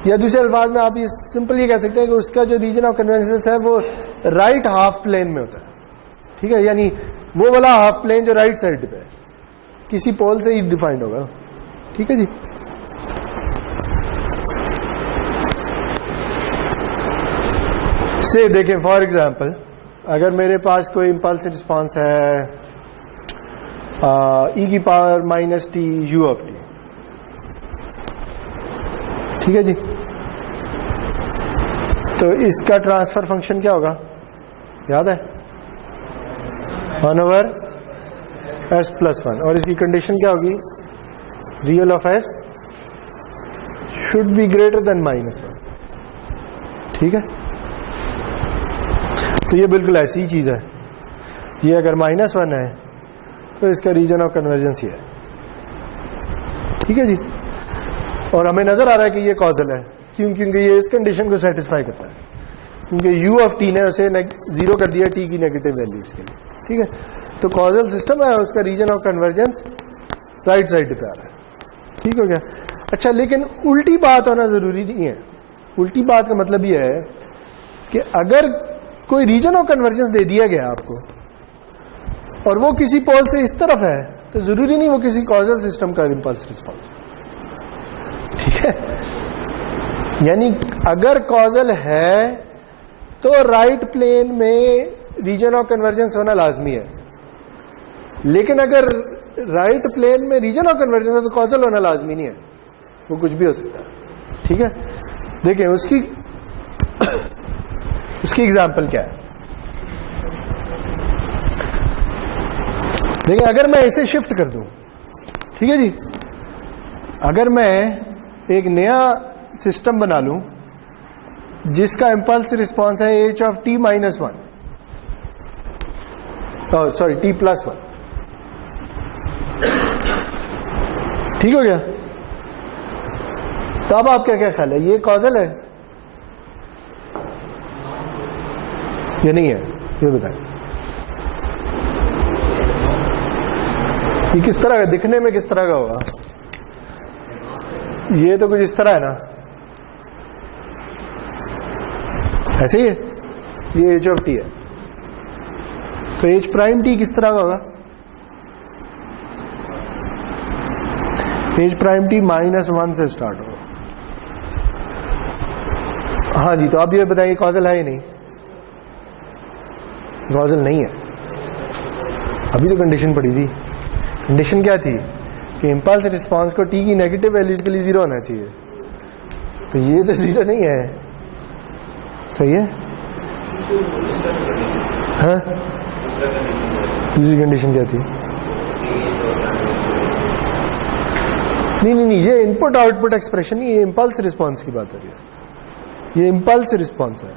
या दूसरे अल्फाज में आप ये सिंपल ये कह सकते हैं कि उसका जो रीजन ऑफ कन्वर्जेंस है वो राइट हाफ प्लेन में होता है। ठीक है, यानी वो वाला हाफ प्लेन जो राइट साइड पे है किसी पोल से ही डिफाइंड होगा। ठीक है जी। से देखें फॉर एग्जांपल, अगर मेरे पास कोई इंपल्स रिस्पांस है e की power minus T u of T, ठीक है जी, तो इसका ट्रांसफर फंक्शन क्या होगा, याद है, 1 ओवर s प्लस 1, और इसकी कंडीशन क्या होगी, real of s should be greater than minus 1। ठीक है, तो ये बिल्कुल ऐसी ही चीज है, ये अगर माइनस 1 है तो इसका रीजन ऑफ कन्वर्जेंस ये है। ठीक है जी, और हमें नजर आ रहा है कि ये कॉजल है, क्योंकि ये इस कंडीशन को सेटिस्फाई करता है, क्योंकि u ऑफ t ने उसे 0 कर दिया t की नेगेटिव वैल्यूज के लिए। ठीक है, तो कॉजल सिस्टम है, उसका region of convergence right side पे आ रहा है। ठीक हो गया। अच्छा, लेकिन उल्टी बात होना जरूरी नहीं है। उल्टी बात का मतलब ये है कि अगर कोई रीजन ऑफ कन्वर्जेंस दे दिया गया आपको और वो किसी पोल से इस तरफ है, तो जरूरी नहीं वो किसी कॉजल सिस्टम का इंपल्स रिस्पॉन्स। ठीक है, यानी अगर कॉजल है तो राइट प्लेन में रीजन ऑफ कन्वर्जेंस होना लाजमी है, लेकिन अगर राइट प्लेन में रीजन ऑफ कन्वर्जेंस है तो कॉजल होना लाजमी नहीं है, वो कुछ भी हो सकता है। ठीक है, देखें उसकी एग्जाम्पल क्या है। देखिए, अगर मैं इसे शिफ्ट कर दूं, ठीक है जी, अगर मैं एक नया सिस्टम बना लूं जिसका इंपल्स रिस्पांस है h of t minus 1, sorry t plus 1, ठीक हो गया, तो अब आपका क्या ख्याल है, ये कॉजल है या नहीं है, ये बताएं। ये किस तरह का, दिखने में किस तरह का होगा, ये तो कुछ इस तरह है ना, ऐसे ही है, ये h ऑफ t है, तो h प्राइम t किस तरह का होगा, h प्राइम t माइनस 1 से स्टार्ट होगा। हाँ जी, तो आप ये बताइए कॉजल है या नहीं, कॉजल नहीं है। अभी तो कंडीशन पड़ी थी, कंडीशन क्या थी कि इंपल्स रिस्पांस को t की नेगेटिव वैल्यूज के लिए 0 होना चाहिए, तो ये तो 0 नहीं है, सही है। हाँ, दूसरी कंडीशन क्या थी, नहीं, ये इनपुट आउटपुट एक्सप्रेशन नहीं, ये इंपल्स रिस्पांस की बात हो रही है, ये इंपल्स रिस्पांस है।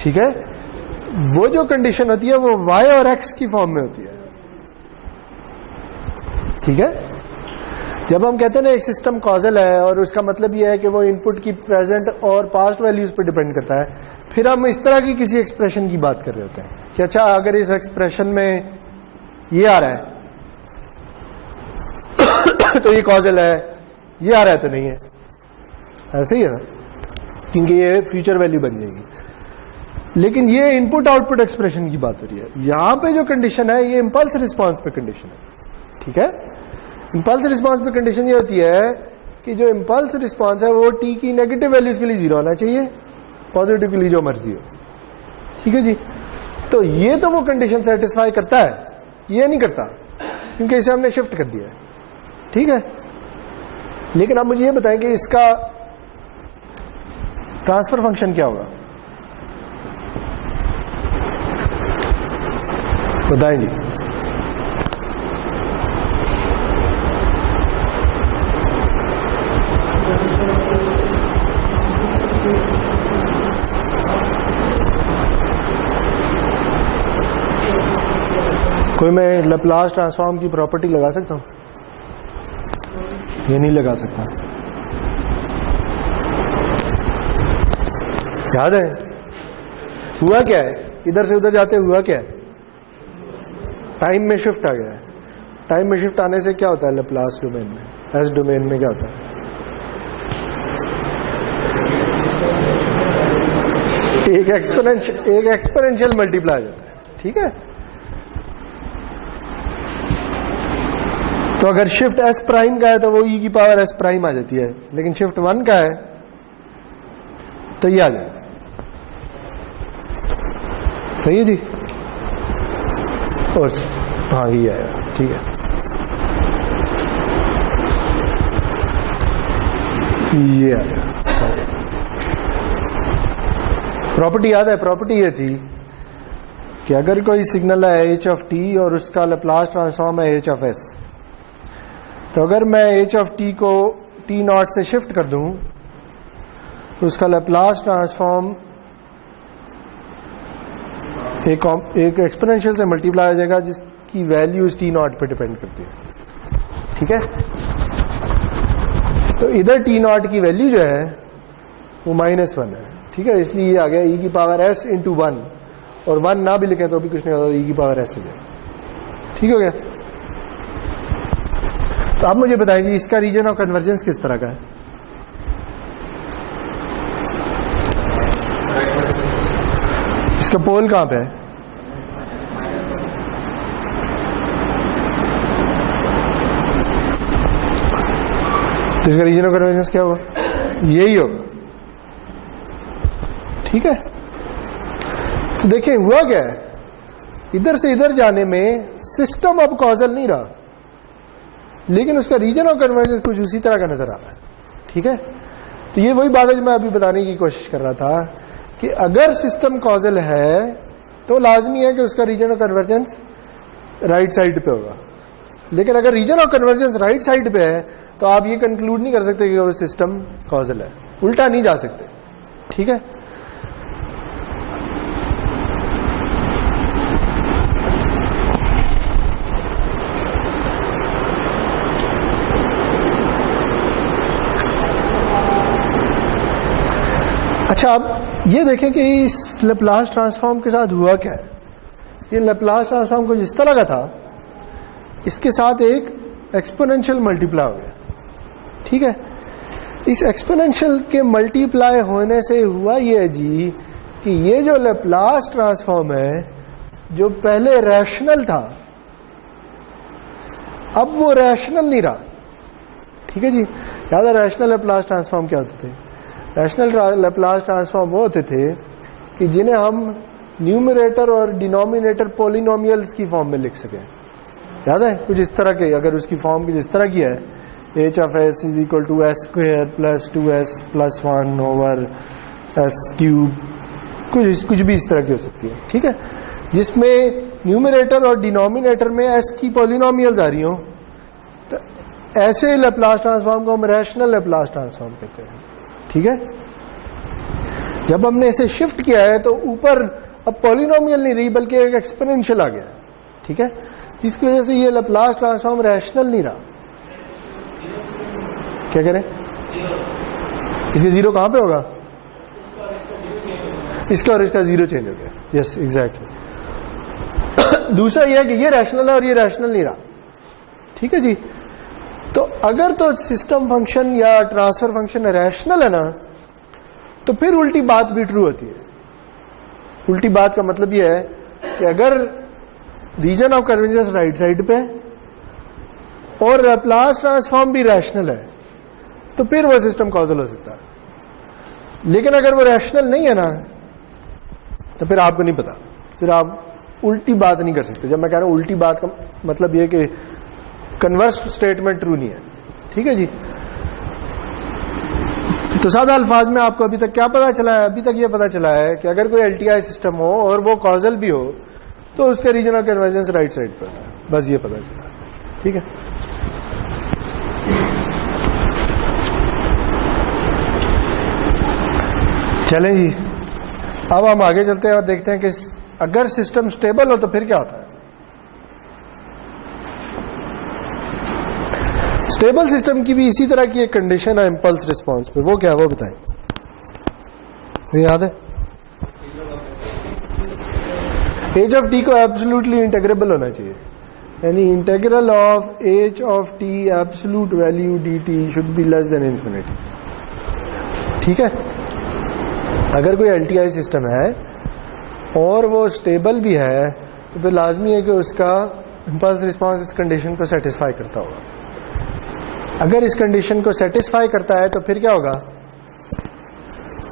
ठीक है, वो जो कंडीशन होती है वो y और x की फॉर्म में होती है। ठीक है, जब हम कहते हैं ना एक सिस्टम कॉजल है, और उसका मतलब यह है कि वो इनपुट की प्रेजेंट और पास्ट वैल्यूज पर डिपेंड करता है, फिर हम इस तरह की किसी एक्सप्रेशन की बात कर रहे होते हैं कि अच्छा अगर इस एक्सप्रेशन में ये आ रहा है तो ये कॉजल है, ये आ रहा है तो नहीं है, ऐसे ही है ना, क्योंकि ये फ्यूचर वैल्यू बन जाएगी। लेकिन ये इनपुट आउटपुट एक्सप्रेशन की बात हो रही है, यहां पे जो कंडीशन है ये इंपल्स रिस्पांस पे कंडीशन है। ठीक है, इंपल्स रिस्पांस पे कंडीशन ये होती है कि जो इंपल्स रिस्पांस है वो t की नेगेटिव वैल्यूज के लिए 0 होना चाहिए, पॉजिटिव के लिए जो मर्जी हो। ठीक है जी, तो ये तो वो कंडीशन सेटिस्फाई करता है, ये नहीं करता, क्योंकि इसे हमने शिफ्ट कर दिया है। ठीक है, लेकिन आप मुझे ये बताएं कि इसका ट्रांसफर फंक्शन क्या होगा, बताएं जी। कोई मैं लैप्लास ट्रांसफॉर्म की प्रॉपर्टी लगा सकता हूं, ये नहीं लगा सकता, याद है हुआ क्या है, इधर से उधर जाते हुआ क्या है, टाइम में शिफ्ट आ गया है। टाइम में शिफ्ट आने से क्या होता है लैप्लास डोमेन में, एस डोमेन में क्या होता है, एक एक्सपोनेंशियल मल्टीप्लाई हो जाता है। ठीक है, तो अगर शिफ्ट एस प्राइम का है तो वो ई की पावर एस प्राइम आ जाती है, लेकिन शिफ्ट 1 का है तो ये आ जाए। सही है जी। और हाँ ये आया, ठीक है। ये आया। प्रॉपर्टी याद है? प्रॉपर्टी ये थी कि अगर कोई सिग्नल है एच ऑफ टी और उसका लैप्लास ट्रांसफॉर्म है एच ऑफ एस, तो अगर मैं एच ऑफ टी को टी नॉट से शिफ्ट कर दूं तो उसका लैप्लास ट्रांसफॉर्म एक एक्सपोनेंशियल से मल्टीप्लाई हो जाएगा जिसकी वैल्यूज टी नॉट पे डिपेंड करती है। ठीक है, तो इधर टी नॉट की वैल्यू जो है वो -1 है। ठीक है, इसलिए ये आ गया ई की पावर एस इंटू 1, और 1 ना भी लिखें तो भी कुछ नहीं होता, ई की पावर एस हो गया। ठीक हो गया। तो अब मुझे बताइए इसका रीजन ऑफ कन्वर्जेंस किस तरह का है? इसका पोल कहां पे है? तो इसका रीजन ऑफ कन्वर्जेंस क्या होगा? यही होगा। ठीक है, तो देखिए हुआ क्या है, इधर से इधर जाने में सिस्टम अब कॉजल नहीं रहा, लेकिन उसका रीजन ऑफ कन्वर्जेंस कुछ उसी तरह का नजर आ रहा है। ठीक है, तो ये वही बात है जो मैं अभी बताने की कोशिश कर रहा था कि अगर सिस्टम कॉजल है तो लाजमी है कि उसका region of convergence right side पे होगा, लेकिन अगर region of convergence right side पे है तो आप ये कंक्लूड नहीं कर सकते कि वो सिस्टम कॉजल है, उल्टा नहीं जा सकते। ठीक है, अच्छा अब ये देखें कि इस लैप्लास ट्रांसफॉर्म के साथ हुआ क्या है। ये लैप्लास ट्रांसफॉर्म कुछ इस तरह का था, इसके साथ एक एक्सपोनेंशियल मल्टीप्लाई हो गया। ठीक है, इस एक्सपोनेंशियल के मल्टीप्लाई होने से हुआ ये जी कि ये जो लैप्लास ट्रांसफॉर्म है जो पहले रैशनल था अब वो रैशनल नहीं रहा। ठीक है जी, याद है रैशनल लैप्लास ट्रांसफॉर्म क्या होते थे? रैशनल लैप्लास ट्रांसफॉर्म वो होते थे कि जिन्हें हम न्यूमरेटर और डिनोमिनेटर पॉलिनोमियल्स की फॉर्म में लिख सकें। याद है कुछ इस तरह के, अगर उसकी फॉर्म कुछ इस तरह की है, h of s is equal to s square plus 2s plus 1 over s cube, कुछ भी इस तरह की हो सकती है। ठीक है, जिसमें न्यूमरेटर और डिनोमिनेटर में एस की पॉलिनोमियल्स आ रही हो, तो ऐसे लैप्लास ट्रांसफॉर्म को हम रैशनल लैप्लास ट्रांसफॉर्म कहते हैं। ठीक है, जब हमने इसे शिफ्ट किया है तो ऊपर अब पॉलिनोमियल नहीं रही बल्कि एक एक्सपोनेंशियल आ गया। ठीक है, जिसकी वजह से ये लैप्लास ट्रांसफॉर्म रैशनल नहीं रहा। क्या करें? इसके जीरो कहां पे होगा? इसका और इसका जीरो चेंज हो गया। Yes exactly. दूसरा यह है कि ये रैशनल है और ये रैशनल नहीं रहा। ठीक है जी, तो अगर तो सिस्टम फंक्शन या ट्रांसफर फंक्शन रैशनल है ना, तो फिर उल्टी बात भी ट्रू होती है। उल्टी बात का मतलब यह है कि अगर region of convergence right side पे और लैप्लास ट्रांसफॉर्म भी रैशनल है तो फिर वो सिस्टम कॉजल हो सकता है, लेकिन अगर वो रैशनल नहीं है ना तो फिर आपको नहीं पता, फिर आप उल्टी बात नहीं कर सकते। जब मैं कह रहा हूं उल्टी बात का मतलब यह कि कन्वर्स स्टेटमेंट ट्रू नहीं है। ठीक है जी, तो सादा अल्फाज में आपको अभी तक क्या पता चला है? अभी तक ये पता चला है कि अगर कोई एलटीआई सिस्टम हो और वो कॉजल भी हो तो उसका region of convergence right side पर होता है। बस ये पता चला। ठीक है, चलें जी, अब हम आगे चलते हैं और देखते हैं कि अगर सिस्टम स्टेबल हो तो फिर क्या होता है। स्टेबल सिस्टम की भी इसी तरह की एक कंडीशन है इंपल्स रिस्पांस पे, वो क्या है वो बताएं। ये याद है? एच ऑफ टी को एब्सोल्युटली इंटेग्रेबल होना चाहिए, यानी integral of H of T absolute value D T should be less than infinity. ठीक है, अगर कोई एलटीआई सिस्टम है और वो स्टेबल भी है तो फिर लाजमी है कि उसका इंपल्स रिस्पांस इस कंडीशन को सेटिस्फाई करता होगा। अगर इस कंडीशन को सेटिस्फाई करता है तो फिर क्या होगा,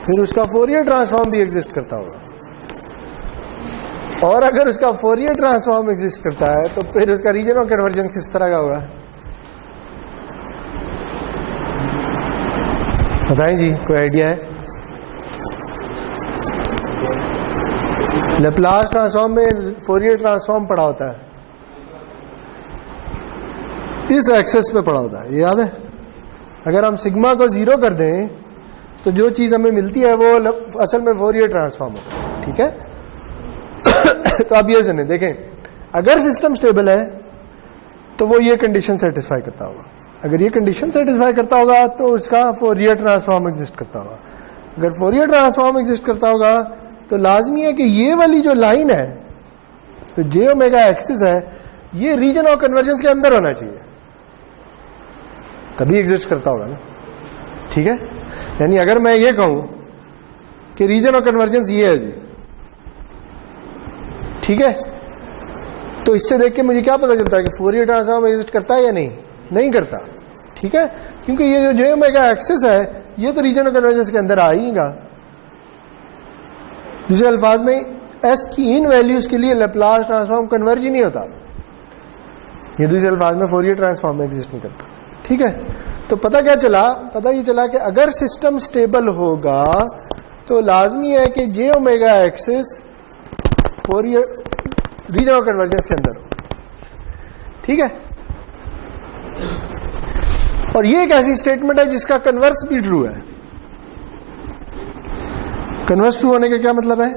फिर उसका फोरियर ट्रांसफॉर्म भी एग्जिस्ट करता होगा, और अगर उसका फोरियर ट्रांसफॉर्म एग्जिस्ट करता है तो फिर उसका रीजन ऑफ कन्वर्जेंस किस तरह का होगा, बताएं जी, कोई आइडिया है? लैप्लास ट्रांसफॉर्म में फोरियर ट्रांसफॉर्म पड़ा होता है, इस एक्सेस पे पड़ा होता है, ये याद है? अगर हम सिग्मा को 0 कर दें तो जो चीज हमें मिलती है वो असल में फोरियर ट्रांसफॉर्म होता है, ठीक है? तो अब ये सुने, देखें, अगर सिस्टम स्टेबल है तो वो ये कंडीशन सेटिस्फाई करता होगा, अगर ये कंडीशन सेटिस्फाई करता होगा तो उसका फोरियर ट्रांसफॉर्म एग्जिस्ट करता होगा, अगर फोरियर ट्रांसफॉर्म एग्जिस्ट करता होगा तो लाजमी है कि ये वाली जो लाइन है, तो जे ओमेगा एक्सिस है, ये रीजन ऑफ कन्वर्जेंस के अंदर होना चाहिए, तभी एग्जिस्ट करता होगा ना, ठीक है? यानी अगर मैं ये कहूं कि रीजन ऑफ कन्वर्जेंस ये है जी, ठीक है, तो इससे देख के मुझे क्या पता चलता है कि फोरियर ट्रांसफॉर्म एग्जिस्ट करता है या नहीं? नहीं करता, ठीक है? क्योंकि ये जो जे ओमेगा एक्सिस है ये तो रीजन ऑफ कन्वर्जेंस के अंदर आ ही नहीं। दूसरे अल्फाज में एस की इन वैल्यूज के लिए लैप्लास ट्रांसफॉर्म कन्वर्ज ही नहीं होता, ये दूसरे अल्फाज में फोरियर ट्रांसफॉर्म में एग्जिस्ट नहीं करता, ठीक है? तो पता क्या चला? पता ये चला कि अगर सिस्टम स्टेबल होगा तो लाजमी है कि j omega axis Fourier region of convergence के अंदर हो, ठीक है? और ये एक ऐसी स्टेटमेंट है जिसका कन्वर्स भी ट्रू है। कन्वर्स ट्रू होने का क्या मतलब है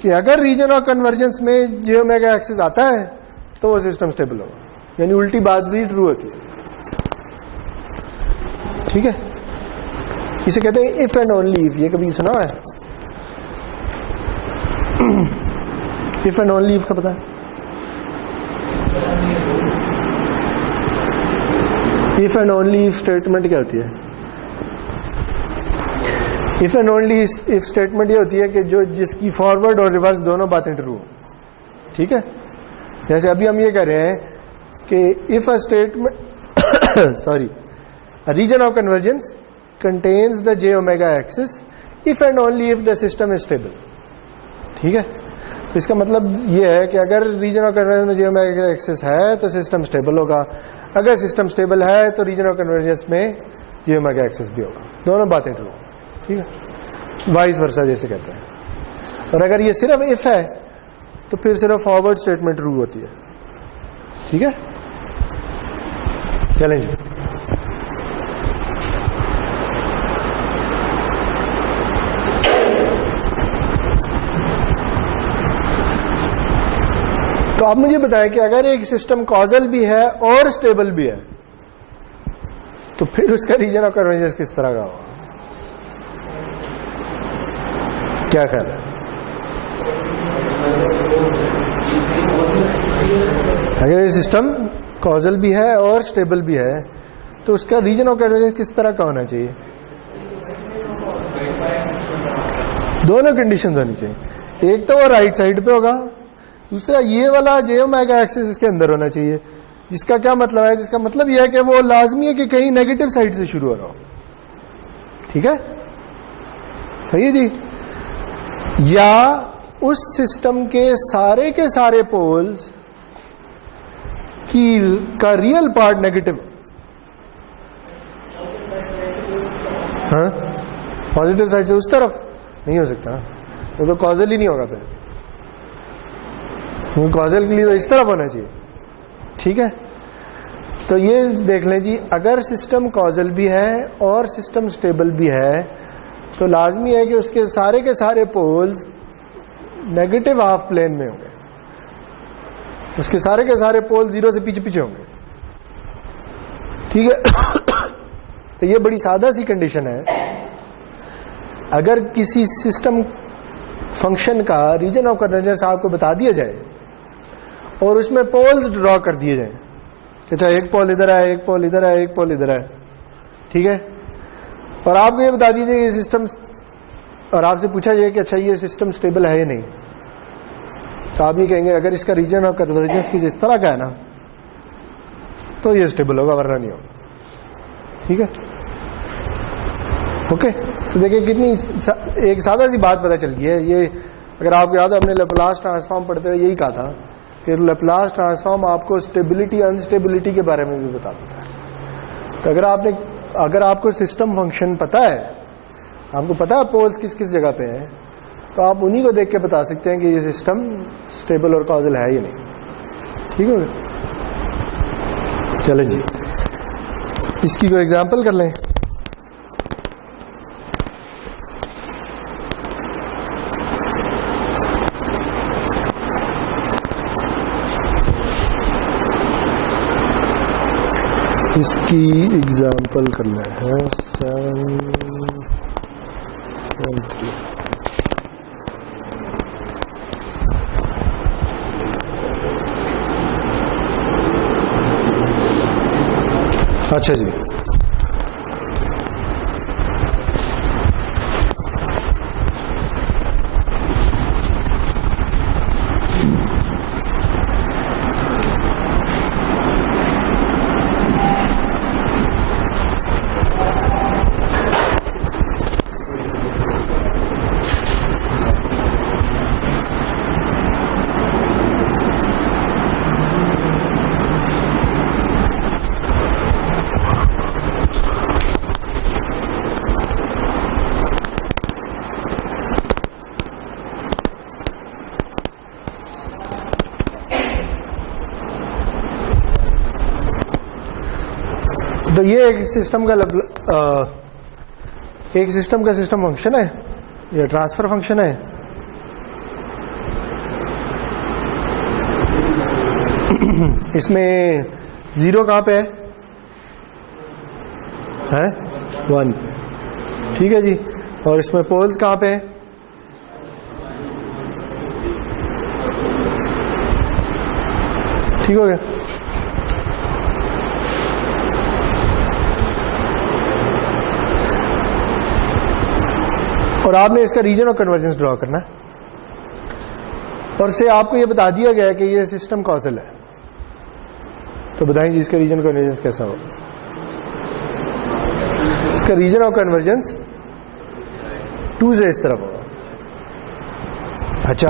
कि अगर रीजन ऑफ कन्वर्जेंस में जे ओमेगा एक्सिस आता है तो वो सिस्टम स्टेबल होगा, यानी उल्टी बात भी ट्रू होती है, ठीक है? इसे कहते हैं इफ एंड ओनली इफ। ये कभी सुना है? इफ एंड ओनली इफ का पता है? If and only if statement क्या होती है? If and only if statement ये होती है कि जो जिसकी फॉरवर्ड और रिवर्स दोनों बातें ट्रू हो, ठीक है? जैसे अभी हम ये कह रहे हैं कि if a statement sorry a region of convergence contains the j omega axis if and only if the system is stable, ठीक है? तो इसका मतलब ये है कि अगर रीजन ऑफ कन्वर्जेंस में j omega axis है तो सिस्टम स्टेबल होगा, अगर सिस्टम स्टेबल है तो रीजन ऑफ कन्वर्जेंस में j omega axis भी होगा, दोनों बातें ट्रू, ठीक है? वाइस वर्सा जैसे कहते हैं। और अगर ये सिर्फ इफ है तो फिर सिर्फ फॉरवर्ड स्टेटमेंट ट्रू होती है, ठीक है? चलें जी, तो आप मुझे बताएं कि अगर एक सिस्टम कॉजल भी है और स्टेबल भी है तो फिर उसका रीजन ऑफ कन्वर्जेंस किस तरह का होगा? क्या ख्याल है? अगर ये सिस्टम कॉजल भी है और स्टेबल भी है तो उसका रीजन ऑफ कन्वर्जेंस किस तरह का होना चाहिए? दोनों कंडीशंस होनी चाहिए, एक तो वो राइट साइड पे होगा, दूसरा ये वाला जे ओमेगा एक्सिस इसके अंदर होना चाहिए, जिसका क्या मतलब है? जिसका मतलब यह है कि वो लाजमी है कि कहीं नेगेटिव साइड से शुरू हो रहा हो, ठीक है? सही है जी? या उस सिस्टम के सारे पोल्स का रियल पार्ट नेगेटिव, हाँ, पॉजिटिव साइड से उस तरफ नहीं हो सकता, वो तो कॉजल ही नहीं होगा फिर, कॉजल के लिए तो इस तरफ होना चाहिए, ठीक है? तो ये देख लें जी, अगर सिस्टम कॉजल भी है और सिस्टम स्टेबल भी है तो लाजमी है कि उसके के सारे पोल्स नेगेटिव हाफ प्लेन में होंगे, उसके के सारे पोल जीरो से पीछे पीछे होंगे, ठीक है? तो ये बड़ी सादा सी कंडीशन है। अगर किसी सिस्टम फंक्शन का रीजन ऑफ कन्वर्जेंस आपको बता दिया जाए और उसमें पोल्स ड्रॉ कर दिए जाए कि अच्छा एक पोल इधर है, एक पोल इधर है, एक पोल इधर है, ठीक है? और आपको ये बता दीजिए ये सिस्टम, और आपसे पूछा जाए कि अच्छा ये सिस्टम स्टेबल है या नहीं, तो आप ये कहेंगे अगर इसका रीजन ऑफ कन्वर्जेंस की जिस तरह का है ना तो ये स्टेबल होगा, वरना नहीं होगा, ठीक है, ओके। तो देखिए कितनी एक सादा सी बात पता चल गई है। ये अगर आपको याद है हमने लैप्लास ट्रांसफॉर्म पढ़ते हुए यही कहा था कि लैप्लास ट्रांसफॉर्म आपको स्टेबिलिटी अनस्टेबिलिटी के बारे में भी बता देता है। तो अगर आपको सिस्टम फंक्शन पता है, आपको पता है पोल्स किस किस जगह पे है, तो आप उन्हीं को देख के बता सकते हैं कि ये सिस्टम स्टेबल और कॉजल है या नहीं। ठीक है, चलें जी, इसकी कोई एग्जांपल कर लें। इसकी एग्जांपल करना है 7.3। अच्छा जी, तो ये एक सिस्टम का सिस्टम फंक्शन है, ये ट्रांसफर फंक्शन है। इसमें जीरो कहां पे है 1, ठीक है जी। और इसमें पोल्स कहां पे है, ठीक हो गया। और आपने इसका रीजन ऑफ कन्वर्जेंस ड्रॉ करना है, और से आपको यह बता दिया गया कि यह सिस्टम कॉजल है। तो बताएं जी इसका रीजन ऑफ कन्वर्जेंस कैसा होगा। इसका रीजन ऑफ कन्वर्जेंस 2 से इस तरफ होगा। अच्छा,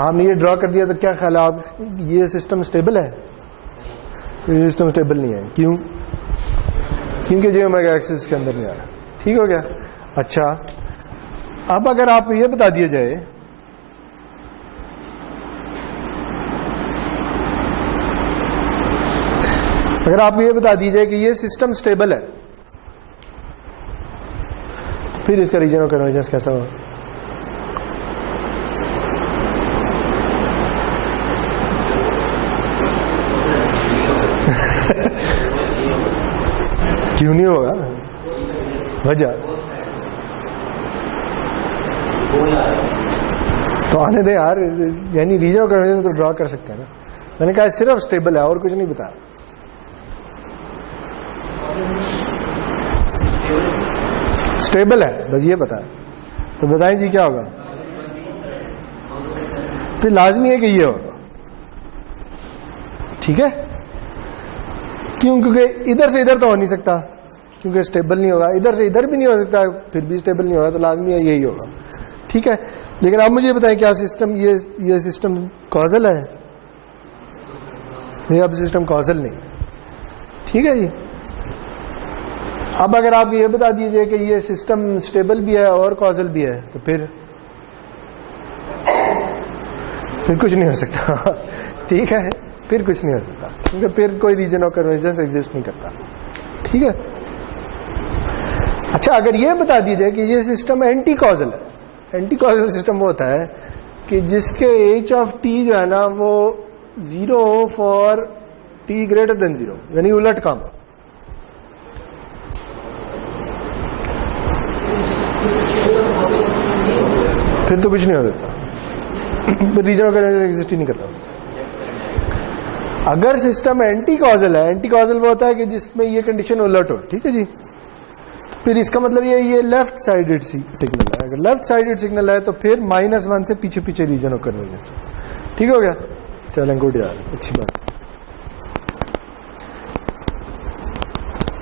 आपने ये ड्रॉ कर दिया तो क्या ख्याल है आप, ये सिस्टम स्टेबल है? ये सिस्टम स्टेबल नहीं है। क्यों? क्योंकि जो ओमेगा एक्सिस के अंदर नहीं आ रहा। ठीक हो गया। अच्छा, अब अगर आपको ये बता दिया जाए कि ये सिस्टम स्टेबल है, तो फिर इसका रीजन ऑफ कन्वर्जेंस कैसा होगा? क्यों नहीं होगा? वजह तो आने दे यार, यानी रीजन ऑफ कन्वर्जेंस तो ड्रॉ कर सकते हैं ना। मैंने कहा सिर्फ स्टेबल है और कुछ नहीं बताया। स्टेबल है बस ये पता है। तो बताएं जी क्या होगा? फिर लाजमी है कि ये होगा। ठीक है, क्यों? क्योंकि इधर से इधर तो हो नहीं सकता, क्योंकि स्टेबल नहीं होगा। इधर से इधर भी नहीं हो सकता, फिर भी स्टेबल नहीं होगा, तो लाजमी है यही होगा। ठीक है, लेकिन आप मुझे बताएं क्या सिस्टम ये सिस्टम कॉजल है? ये अब सिस्टम कॉजल नहीं। ठीक है जी। अब अगर आप ये बता दीजिए कि ये सिस्टम स्टेबल भी है और कॉजल भी है, तो फिर कुछ नहीं हो सकता। ठीक है, फिर कुछ नहीं हो सकता, क्योंकि फिर कोई रीजन ऑफ कन्वर्जेंस एग्जिस्ट नहीं करता। ठीक है। अच्छा, अगर ये बता दीजिए कि ये सिस्टम एंटी कॉजल है। एंटी कॉजल सिस्टम वो होता है कि जिसके h ऑफ t जो है ना वो 0 फॉर t ग्रेटर देन 0, यानी उलट काम। फिर तो कुछ नहीं हो सकता, फिर रीजन ऑफ कन्वर्जेंस एग्जिस्ट ही नहीं करता। अगर सिस्टम एंटी कॉजल है, एंटी कॉजल वो होता है कि जिसमें ये कंडीशन उलट हो। ठीक है जी। फिर इसका मतलब ये लेफ्ट साइडेड सिग्नल है। अगर लेफ्ट साइडेड सिग्नल है तो फिर -1 से पीछे पीछे रीजन ऑफ कन्वर्जेंस। ठीक हो गया। चलें, गुड यार, अच्छी बात।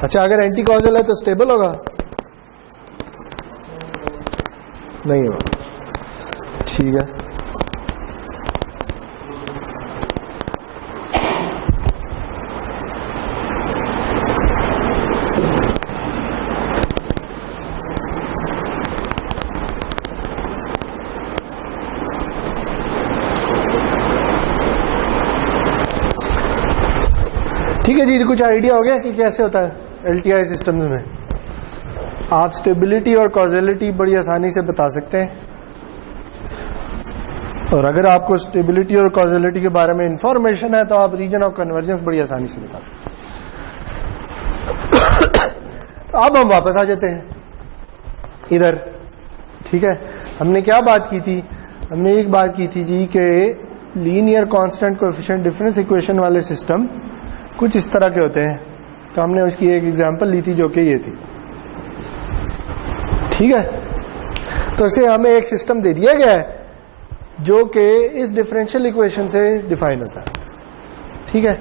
अच्छा, अगर एंटी कॉजल है तो स्टेबल होगा? नहीं होगा। ठीक है, ठीक है जी। तो कुछ आइडिया हो गया कि कैसे होता है एलटीआई सिस्टम्स में? आप स्टेबिलिटी और कॉजेलिटी बड़ी आसानी से बता सकते हैं, और अगर आपको स्टेबिलिटी और कॉजेलिटी के बारे में इंफॉर्मेशन है तो आप रीजन ऑफ कन्वर्जेंस बड़ी आसानी से बता सकते हैं। तो अब हम वापस आ जाते हैं इधर। ठीक है, हमने क्या बात की थी? हमने एक बात की थी जी कि linear constant coefficient difference equation वाले सिस्टम कुछ इस तरह के होते हैं। तो हमने उसकी एक एग्जांपल ली थी जो कि ये थी। ठीक है, तो इसे हमें एक सिस्टम दे दिया गया है जो कि इस डिफरेंशियल इक्वेशन से डिफाइन होता है। ठीक है,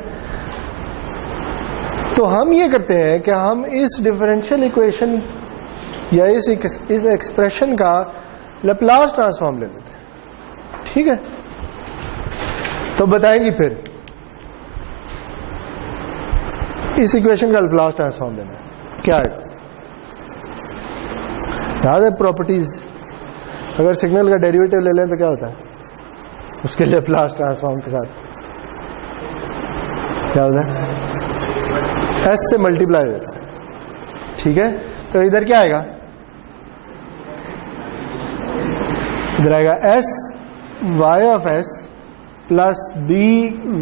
तो हम ये करते हैं कि हम इस डिफरेंशियल इक्वेशन या इस एक्सप्रेशन का लैप्लास ट्रांसफॉर्म ले लेते हैं। ठीक है, तो बताएंगे फिर इस इक्वेशन का लैप्लास ट्रांसफॉर्म लेना है क्या है? याद है प्रॉपर्टीज, अगर सिग्नल का डेरिवेटिव ले लें तो क्या होता है? उसके लैप्लास ट्रांसफॉर्म के साथ क्या होता है? एस से मल्टीप्लाई होता है। ठीक है, तो इधर क्या आएगा? इधर आएगा s y of s plus b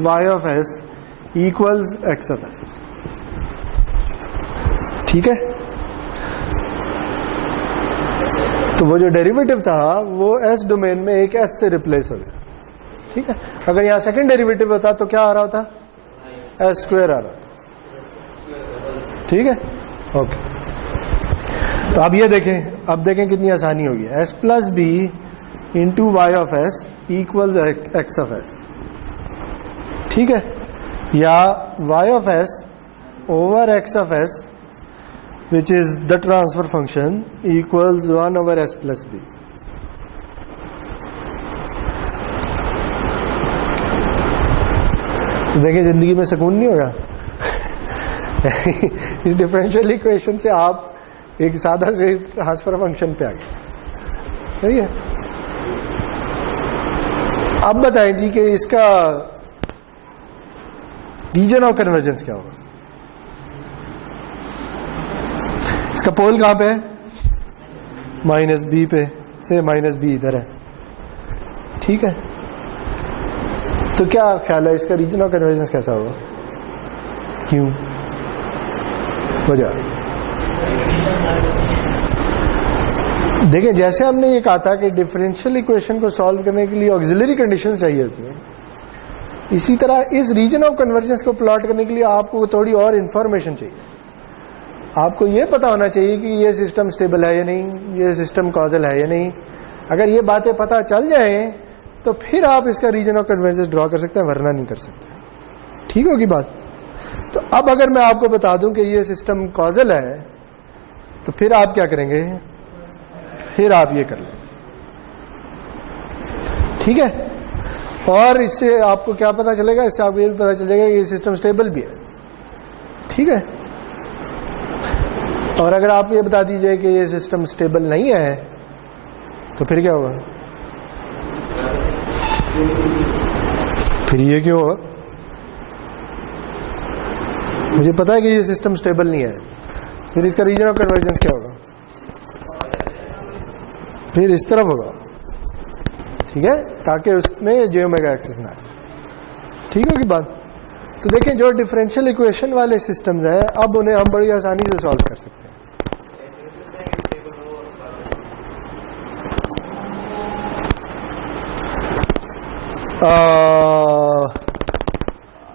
y of s equals x of s. ठीक है, तो वो जो डेरिवेटिव था वो एस डोमेन में एक एस से रिप्लेस हो गया। ठीक है, अगर यहां सेकंड डेरिवेटिव होता तो क्या आ रहा होता? एस स्क्वायर आ रहा होता। ठीक है, ओके। तो अब ये देखें, अब देखें कितनी आसानी होगी। S plus b into y of s equals x of s. ठीक है, या y of s over x of s which is the transfer function equals 1 over s plus b। तो देखिए जिंदगी में सुकून नहीं होगा। इस डिफरेंशियल इक्वेशन से आप एक सादा से ट्रांसफर फंक्शन पे आ गए। सही है, अब बताएं जी कि इसका रीजन ऑफ कन्वर्जेंस क्या होगा? इसका पोल कहां पे है? माइनस बी पे से माइनस बी इधर है। ठीक है, तो क्या ख्याल है इसका रीजन ऑफ कन्वर्जेंस कैसा होगा? क्यों? वजह देखें, जैसे हमने ये कहा था कि डिफरेंशियल इक्वेशन को सॉल्व करने के लिए ऑक्सिलरी कंडीशंस चाहिए होती हैं, इसी तरह इस रीजन ऑफ कन्वर्जेंस को प्लॉट करने के लिए आपको थोड़ी और इंफॉर्मेशन चाहिए। आपको यह पता होना चाहिए कि ये सिस्टम स्टेबल है या नहीं, ये सिस्टम कॉजल है या नहीं। अगर ये बातें पता चल जाए तो फिर आप इसका रीजन ऑफ कन्वर्जेंस ड्रॉ कर सकते हैं, वरना नहीं कर सकते। ठीक होगी बात? तो अब अगर मैं आपको बता दूं कि ये सिस्टम कॉजल है तो फिर आप क्या करेंगे? फिर आप ये कर लें। ठीक है, और इससे आपको क्या पता चलेगा? इससे आपको ये भी पता चलेगा कि ये सिस्टम स्टेबल भी है। ठीक है, और अगर आप ये बता दीजिए कि ये सिस्टम स्टेबल नहीं है तो फिर क्या होगा? फिर ये क्यों होगा? मुझे पता है कि ये सिस्टम स्टेबल नहीं है, फिर इसका रीजन ऑफ कन्वर्जेंस क्या होगा? फिर इस तरफ होगा। ठीक है, ताकि उसमें जे ओमेगा एक्सिस ना आए। ठीक होगी बात? तो देखें, जो डिफरेंशियल इक्वेशन वाले सिस्टम्स हैं अब उन्हें हम बड़ी आसानी से सॉल्व कर सकते हैं।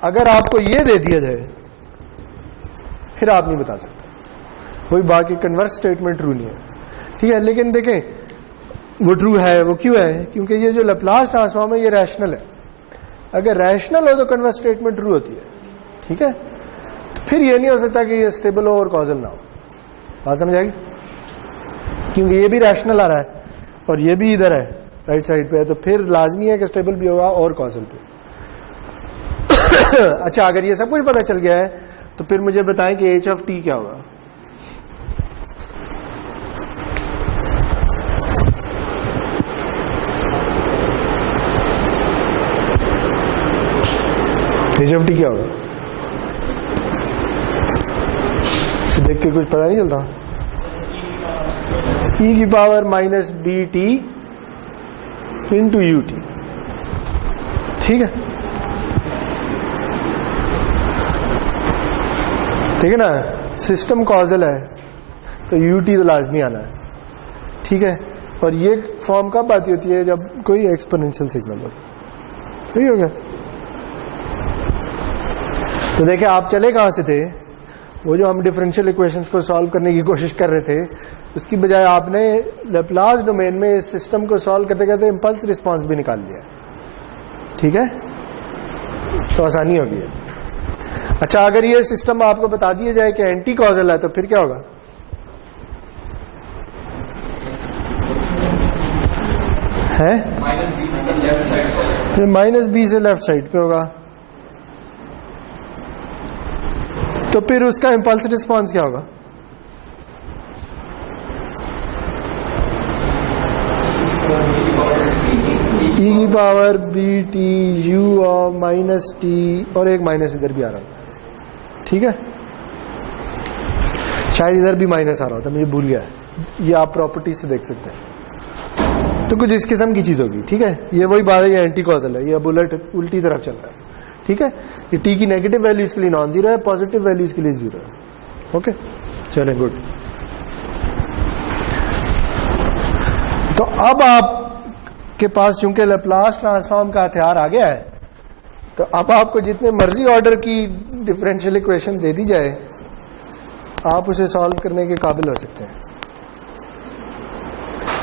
अगर आपको ये दे दिया जाए फिर आप नहीं बता सकते। कोई बाकी कन्वर्स स्टेटमेंट ट्रू नहीं है। ठीक है, लेकिन देखें वो ट्रू है। वो क्यों है? क्योंकि ये जो लैप्लास ट्रांसफॉर्म है ये रैशनल है। अगर रैशनल हो तो कन्वर्स स्टेटमेंट ट्रू होती है। ठीक है, तो फिर ये नहीं हो सकता कि ये स्टेबल हो और कॉजल ना हो। बात समझ आएगी? क्योंकि ये भी रैशनल आ रहा है और ये भी इधर है राइट साइड पे है, तो फिर लाजमी है कि स्टेबल भी होगा और कॉजल भी। अच्छा, अगर ये सब कुछ पता चल गया है तो फिर मुझे बताएं कि h ऑफ t क्या होगा। h ऑफ t क्या होगा? इसे देख के कुछ पता नहीं चलता। e की power minus b t into u t, ठीक है? ठीक है ना? सिस्टम कॉजल है तो यू टी तो लाजमी आना है, ठीक है? और ये फॉर्म कब आती होती है? जब कोई एक्सपोनेंशियल सिग्नल हो। सही हो गया? तो देखिए, आप चले कहां से थे? वो जो हम डिफरेंशियल इक्वेशंस को सॉल्व करने की कोशिश कर रहे थे, उसकी बजाय आपने लैप्लास डोमेन में इस सिस्टम को सॉल्व करते करते इंपल्स रिस्पांस भी निकाल लिया, ठीक है? तो आसानी होगी। अच्छा, अगर ये सिस्टम आपको बता दिया जाए कि एंटी कॉजल है तो फिर क्या होगा? है फिर माइनस बी से लेफ्ट साइड पे होगा, तो फिर उसका इंपल्स रिस्पांस क्या होगा? e की power b t u of minus t, और एक माइनस इधर भी आ रहा है, ठीक है? शायद इधर भी माइनस आ रहा होता, मुझे भूल गया है। ये आप प्रॉपर्टी से देख सकते हैं। तो कुछ इस किस्म की चीज होगी, ठीक है? ये वही बात है, ये एंटी कॉजल है, ये अब उल्टी तरफ चल रहा है, ठीक है? ये टी की नेगेटिव वैल्यूज के लिए नॉन जीरो है, पॉजिटिव वैल्यूज के लिए जीरो है। ओके, चलें, गुड। तो अब आपके पास चूंकि लैप्लास ट्रांसफॉर्म का हथियार आ गया है, तो अब आपको जितने मर्जी ऑर्डर की डिफरेंशियल इक्वेशन दे दी जाए, आप उसे सॉल्व करने के काबिल हो सकते हैं,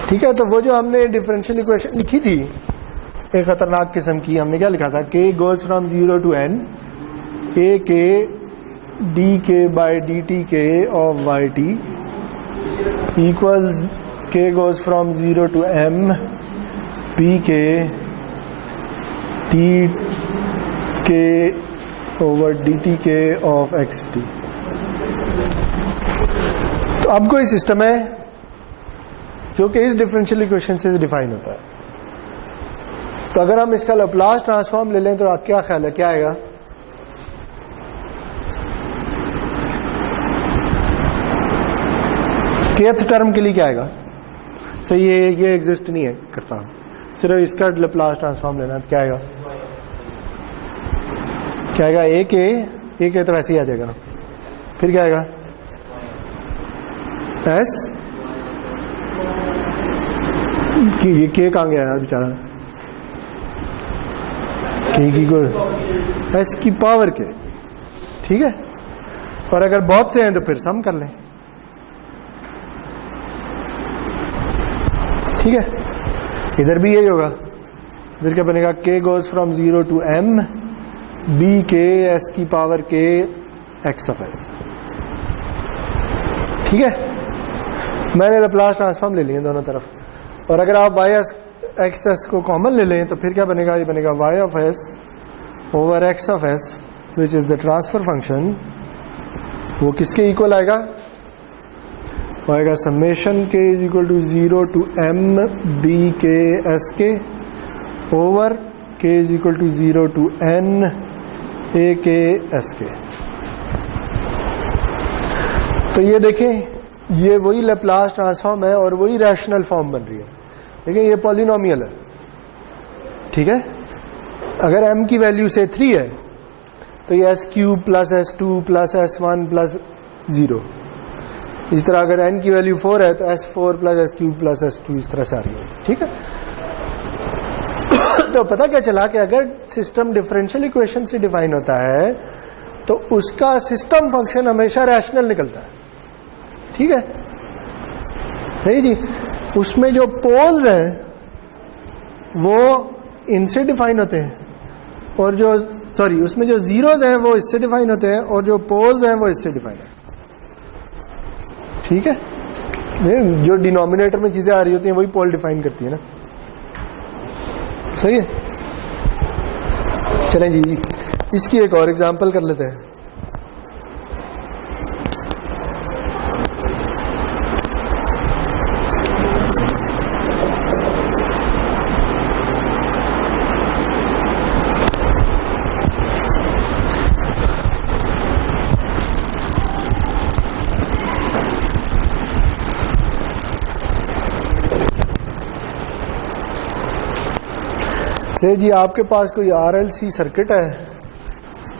ठीक है? तो वो जो हमने डिफरेंशियल इक्वेशन लिखी थी एक खतरनाक किस्म की, हमने क्या लिखा था? k goes from 0 to n a k d k by d t k of y t equals k goes from 0 to m p k d k over d t k of x t। तो अब कोई system है जो कि इस differential equation से define होता है। तो अगर हम इसका लैप्लास ट्रांसफॉर्म ले लें तो क्या ख्याल है, क्या आएगा? kth टर्म के लिए क्या आएगा? सही है, ये एग्जिस्ट नहीं है करता, सिर्फ इसका लैप्लास ट्रांसफॉर्म लेना है, तो क्या आएगा? क्या आएगा? ए के तो वैसे ही आ जाएगा ना। फिर क्या आएगा? एस ये के कहां गया यार बेचारा? के की को एस की पावर के, ठीक है? और अगर बहुत से हैं तो फिर सम कर लें, ठीक है? इधर भी यही होगा। फिर क्या बनेगा? k goes from 0 to m b k s की power k x of s, ठीक है? मैंने लैप्लास ट्रांसफॉर्म ले लिए दोनों तरफ, और अगर आप y एक्स एस को कॉमन ले लें तो फिर क्या बनेगा? ये बनेगा y of s over x of s which is the transfer function. वो किसके इक्वल आएगा? वो आएगा summation k is equal to 0 to m b k s के over k is equal to 0 to n a k s के। तो ये देखें, ये वही लैप्लास ट्रांसफॉर्म है और वही रैशनल फॉर्म बन रही है। देखिए, ये पॉलिनोमियल है, ठीक है? अगर m की वैल्यू से 3 है तो ये s cube plus s2 plus s1 plus 0। इस तरह अगर n की वैल्यू 4 है तो s4 plus s cube plus s2 इस तरह से आ रही है, ठीक है? तो पता क्या चला कि अगर सिस्टम डिफरेंशियल इक्वेशन से डिफाइन होता है तो उसका सिस्टम फंक्शन हमेशा रैशनल निकलता है, ठीक है? सही जी। उसमें जो पोल्स हैं वो इनसे डिफाइन होते हैं और जो सॉरी उसमें जो जीरोज हैं वो इससे डिफाइन होते हैं और जो पोल्स हैं वो इससे डिफाइन है। ठीक है, जो डिनोमिनेटर में चीजें आ रही होती हैं वही पोल डिफाइन करती है ना। सही है, चलें जी इसकी एक और एग्जांपल कर लेते हैं। से जी आपके पास कोई RLC सर्किट है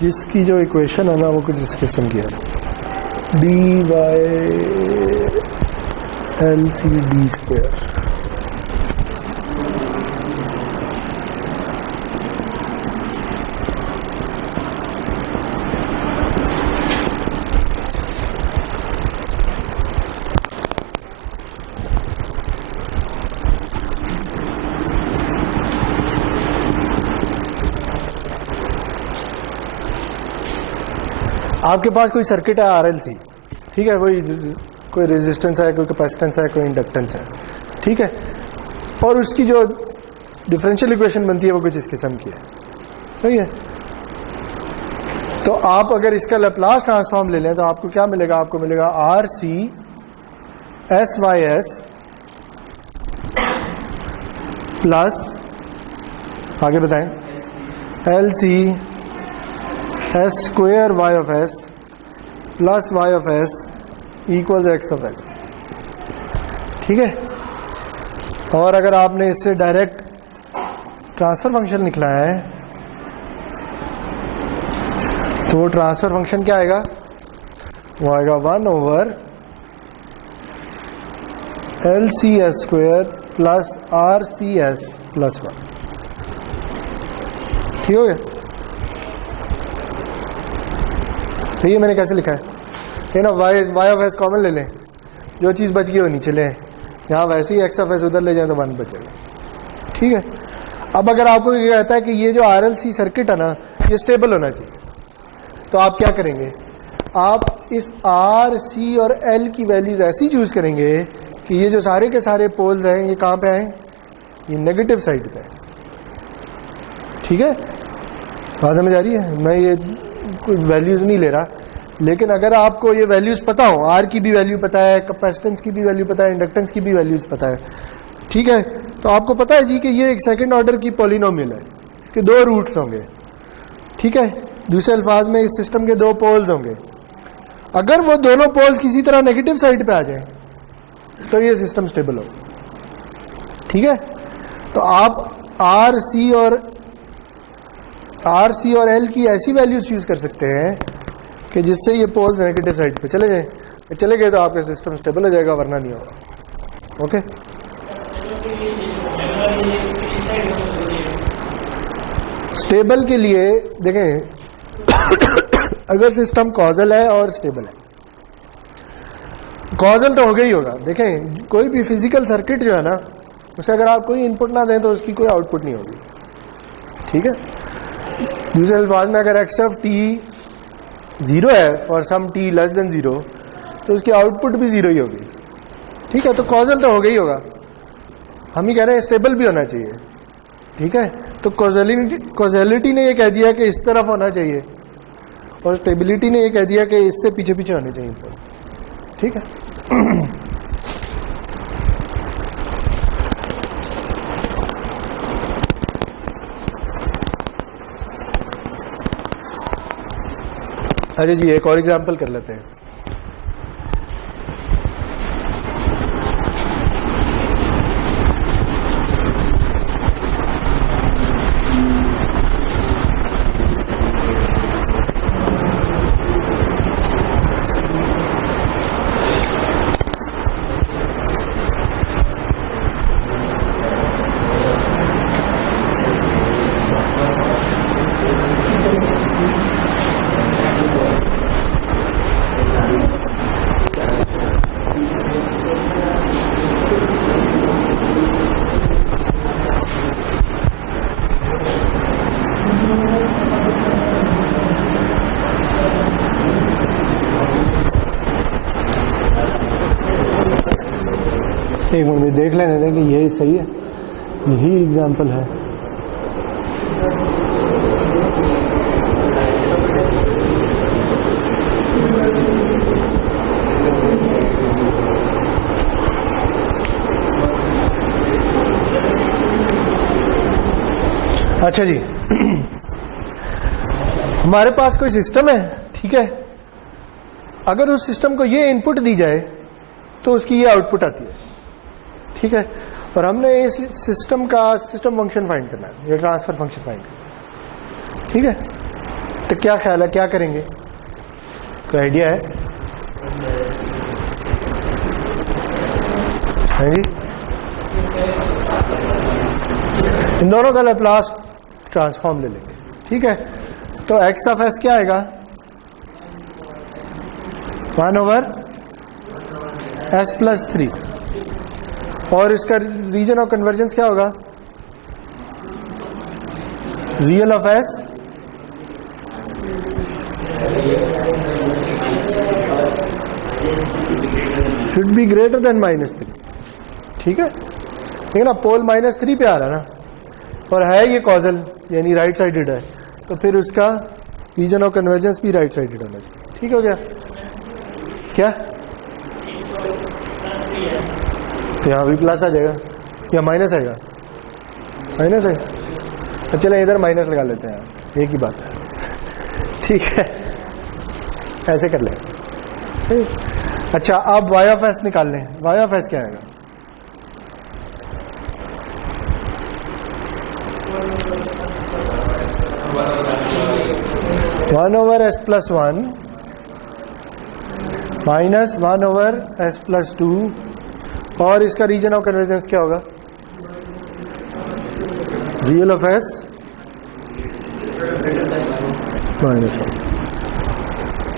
जिसकी जो इक्वेशन है ना वो कुछ इस किस्म की है, dy/LCD²। आपके पास कोई सर्किट है RLC, ठीक है, कोई रेजिस्टेंस है, कोई कैपेसिटेंस है, कोई इंडक्टेंस है, ठीक है, और उसकी जो डिफरेंशियल इक्वेशन बनती है वो कुछ इस किस्म की है। सही है, तो आप अगर इसका लैप्लास ट्रांसफॉर्म ले लें तो आपको क्या मिलेगा, आपको मिलेगा RC SYS प्लस आगे बताएं LC S² Y of S plus Y of S equal X of S। ठीक है, और अगर आपने इससे डायरेक्ट ट्रांसफर फंक्शन निकला है तो वो ट्रांसफर फंक्शन क्या आएगा, वो आएगा 1/LCS² प्लस RCS प्लस 1। ठीक हो गया, तो ये मैंने कैसे लिखा है ना, y of s कॉमन ले लें, जो चीज़ बच गई वो नीचे ले, यहाँ वैसे ही x of s उधर ले जाए तो 1 बचेगा। ठीक है, अब अगर आपको ये कहता है कि ये जो RLC सर्किट है ना ये स्टेबल होना चाहिए, तो आप क्या करेंगे, आप इस R, C और L की वैल्यूज ऐसी चूज करेंगे कि ये जो सारे के सारे पोल्स हैं ये कहाँ पे आए, ये नेगेटिव साइड पे है। ठीक है, बात समझ आ रही है, मैं ये कोई वैल्यूज नहीं ले रहा, लेकिन अगर आपको ये वैल्यूज पता हो, R की भी वैल्यू पता है, कैपेसिटेंस की भी वैल्यू पता है, इंडक्टेंस की भी वैल्यूज पता है, ठीक है, तो आपको पता है जी कि ये एक सेकंड ऑर्डर की पॉलिनोमियल है, इसके 2 रूट्स होंगे। ठीक है, दूसरे अल्फाज में इस सिस्टम के 2 पोल्स होंगे, अगर वो दोनों पोल्स किसी तरह नेगेटिव साइड पे आ जाए तो ये सिस्टम स्टेबल हो। ठीक है, तो आप R, C और L की ऐसी वैल्यूज यूज कर सकते हैं कि जिससे ये पोल्स नेगेटिव साइड पे चले जाए, चले गए तो आपका सिस्टम स्टेबल हो जाएगा, वरना नहीं होगा। ओके, स्टेबल के लिए देखें अगर सिस्टम कॉजल है और स्टेबल है, कॉजल तो होगा ही होगा। देखें कोई भी फिजिकल सर्किट जो है ना उसे अगर आप कोई इनपुट ना दें तो उसकी कोई आउटपुट नहीं होगी। ठीक है, दूसरे अल्फाज में अगर x of t 0 है for some t less than 0 तो उसकी आउटपुट भी 0 ही होगी। ठीक है, तो कॉजल तो होगा ही होगा, हम ही कह रहे हैं स्टेबल भी होना चाहिए। ठीक है, तो कॉजलिटी ने ये कह दिया कि इस तरफ होना चाहिए और स्टेबिलिटी ने ये कह दिया कि इससे पीछे पीछे होने चाहिए। ठीक है, अच्छा जी एक और एग्जांपल कर लेते हैं। एक मिनट में देख लेने दें कि यही सही है, यही एग्जाम्पल है। अच्छा जी, हमारे पास कोई सिस्टम है, ठीक है। अगर उस सिस्टम को ये इनपुट दी जाए तो उसकी ये आउटपुट आती है, ठीक है। और हमने इस सिस्टम का सिस्टम फंक्शन फाइंड करना है, ये ट्रांसफर फंक्शन फाइंड करना है, ठीक है। तो क्या ख्याल है, क्या करेंगे, कोई आइडिया है? जी, इन दोनों का लैप्लास ट्रांसफॉर्म ले लेंगे, ठीक है। तो x ऑफ s क्या आएगा, 1/s+3, और इसका रीजन ऑफ कन्वर्जेंस क्या होगा, real of s should be greater than -3, ठीक है। लेकिन ना पोल -3 पे आ रहा है ना, और है ये कॉजल यानी राइट साइडेड है, तो फिर उसका रीजन ऑफ कन्वर्जेंस भी राइट साइडेड होना चाहिए, ठीक हो गया। क्या तो यहाँ भी प्लस आ जाएगा या माइनस आएगा, माइनस है, तो चले इधर माइनस लगा लेते हैं, एक ही बात है, ठीक है, ऐसे कर लें। अच्छा, अब y ऑफ s निकाल लें, y ऑफ s क्या आएगा, (1/s+1 माइनस 1/s+2) और इसका रीजन ऑफ कन्वर्जेंस क्या होगा, रियल ऑफ s -1,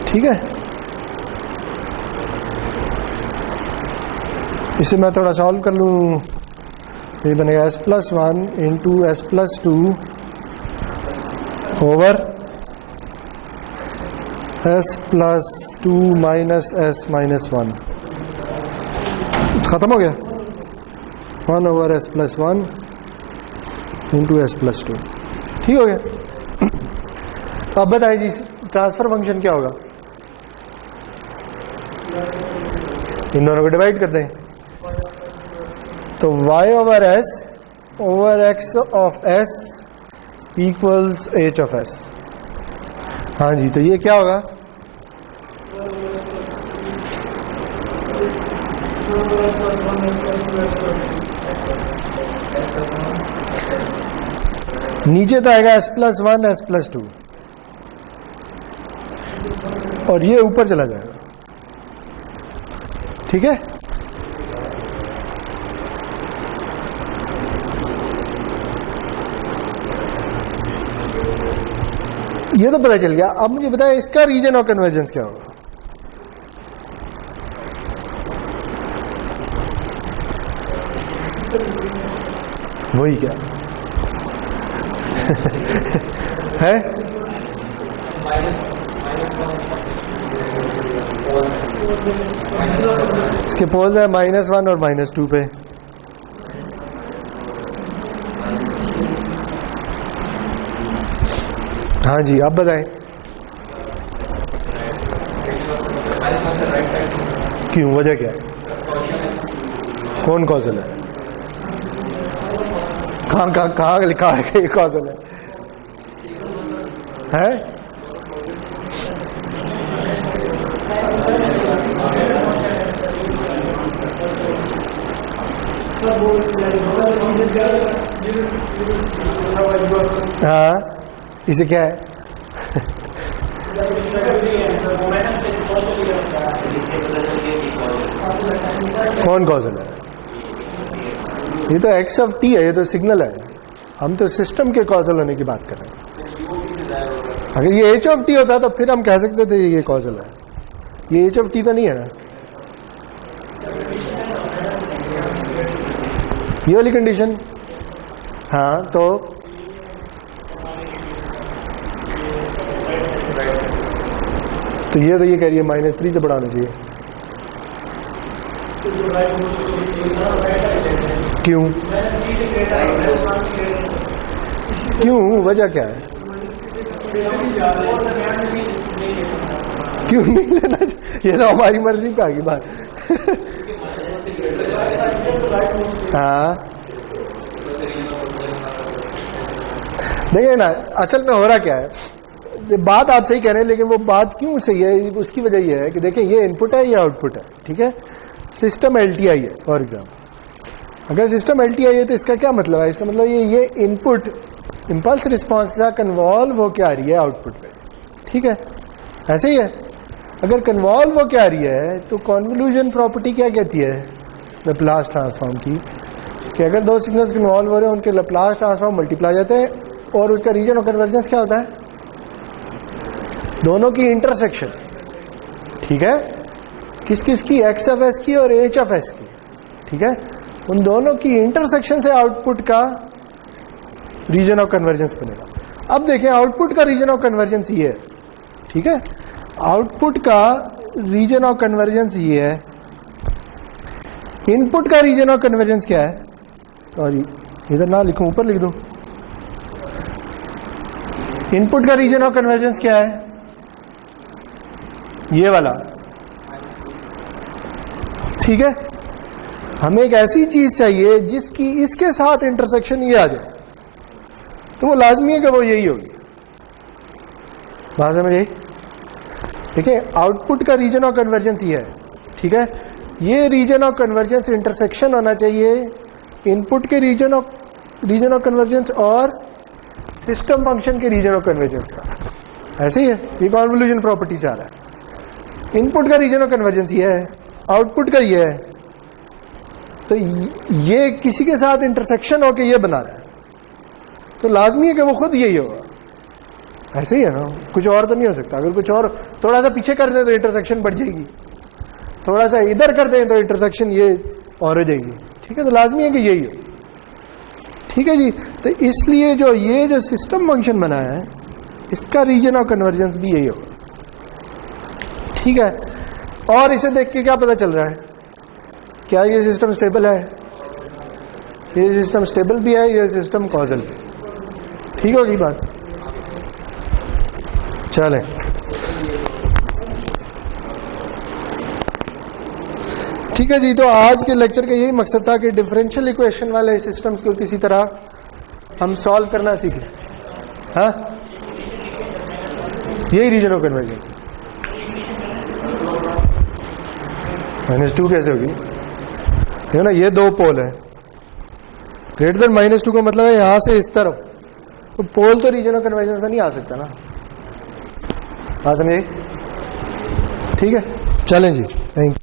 ठीक है। इसे मैं थोड़ा सॉल्व कर लूँ, ये बनेगा s+1 into s+2 over s+2 minus s-1, खत्म हो गया, 1/s+1 इंटू s+2, ठीक हो गया। अब बताइए जी, ट्रांसफर फंक्शन क्या होगा, इन दोनों को डिवाइड कर दें, तो y/s over x of s equals h of s। हाँ जी, तो ये क्या होगा, नीचे तो आएगा s+1 s+2 और ये ऊपर चला जाएगा, ठीक है। ये तो पता चल गया। अब मुझे बताएं इसका रीजन ऑफ कन्वर्जेंस क्या होगा, वही क्या है, इसके पोल्स है -1 और -2 पे, हाँ जी। आप बताएं क्यों, वजह क्या है, कौन कॉजल है, कहाँ लिखा है कि ये कॉजल है? हाँ, इसे क्या है, कौन कॉजल है, ये तो x ऑफ t है, ये तो सिग्नल है, हम तो सिस्टम के कॉजल होने की बात कर रहे हैं। अगर ये h ऑफ t होता तो फिर हम कह सकते थे ये कॉजल है, ये h ऑफ t तो नहीं है ना, ये वाली कंडीशन। हाँ, तो ये कह रही है -3 से बढ़ाना चाहिए, क्यों? क्यों? वजह क्या है? क्यों नहीं लेना? ये तो हमारी मर्जी पे आ गई बात। हाँ देखिए ना, असल में हो रहा क्या है, बात आप सही कह रहे हैं, लेकिन वो बात क्यों सही है उसकी वजह ये है कि देखिए ये इनपुट है, ये आउटपुट है, ठीक है। सिस्टम एलटीआई है फॉर एग्जाम्पल। अगर सिस्टम एलटीआई है तो इसका क्या मतलब है? इसका मतलब ये इनपुट इम्पल्स रिस्पॉन्स के साथ कन्वॉल्व होकर आ रही है आउटपुट पे, ठीक है, ऐसे ही है। अगर कन्वॉल्व होकर आ रही है तो कॉन्वोल्यूशन प्रॉपर्टी क्या कहती है लैप्लास ट्रांसफॉर्म की, कि अगर दो सिग्नल्स कन्वॉल्व हो रहे हैं उनके लैप्लास ट्रांसफॉर्म मल्टीप्लाई जाते हैं, और उसका रीजन ऑफ कन्वर्जेंस क्या होता है? दोनों की इंटरसेक्शन, ठीक है, किस किस की? एक्स ऑफ एस की और एच ऑफ एस की, ठीक है। उन दोनों की इंटरसेक्शन से आउटपुट का रीजन ऑफ कन्वर्जेंस बनेगा। अब देखिए आउटपुट का रीजन ऑफ कन्वर्जेंस ये है, ठीक है, आउटपुट का रीजन ऑफ कन्वर्जेंस ये है। इनपुट का रीजन ऑफ कन्वर्जेंस क्या है? सॉरी इधर ना लिखूं, ऊपर लिख दूं। इनपुट का रीजन ऑफ कन्वर्जेंस क्या है? ये वाला, ठीक है। हमें एक ऐसी चीज चाहिए जिसकी इसके साथ इंटरसेक्शन ये आ जाए, तो वो लाजमी है कि वो यही होगी। बात समझ आई? देखिए आउटपुट का रीजन ऑफ कन्वर्जेंस ये है, ठीक है। ये रीजन ऑफ कन्वर्जेंस इंटरसेक्शन होना चाहिए इनपुट के रीजन ऑफ कन्वर्जेंस और सिस्टम फंक्शन के रीजन ऑफ कन्वर्जेंस का। ऐसे ही है, ये कॉन्वोल्यूशन प्रॉपर्टी से आ रहा है। इनपुट का रीजन ऑफ कन्वर्जेंस ये है, आउटपुट का ये है, तो ये किसी के साथ इंटरसेक्शन होके ये बना रहा है, तो लाजमी है कि वो खुद यही होगा। ऐसे ही है ना, कुछ और तो नहीं हो सकता। अगर कुछ और थोड़ा सा पीछे कर दे तो इंटरसेक्शन बढ़ जाएगी, थोड़ा सा इधर कर दें तो इंटरसेक्शन ये और हो जाएगी, ठीक है। तो लाजमी है कि यही हो, ठीक है जी। तो इसलिए ये जो सिस्टम फंक्शन बना है इसका रीजन ऑफ कन्वर्जेंस भी यही होगा, ठीक है। और इसे देख के क्या पता चल रहा है? क्या ये सिस्टम स्टेबल है? ये सिस्टम स्टेबल भी है, ये सिस्टम कॉजल भी, ठीक होगी बात। चलें, ठीक है जी। तो आज के लेक्चर का यही मकसद था कि डिफरेंशियल इक्वेशन वाले सिस्टम्स को किसी तरह हम सॉल्व करना सीखें। हाँ, यही रीजन ऑफ कन्वर्जेंस। -2 कैसे होगी? देखो ना, ये दो पोल है, ग्रेटर देन -2 का मतलब है यहां से इस तरफ, तो पोल तो रीजन ऑफ कन्वर्जेंस में नहीं आ सकता ना। बात समझे? ठीक है, चलें जी, थैंक यू।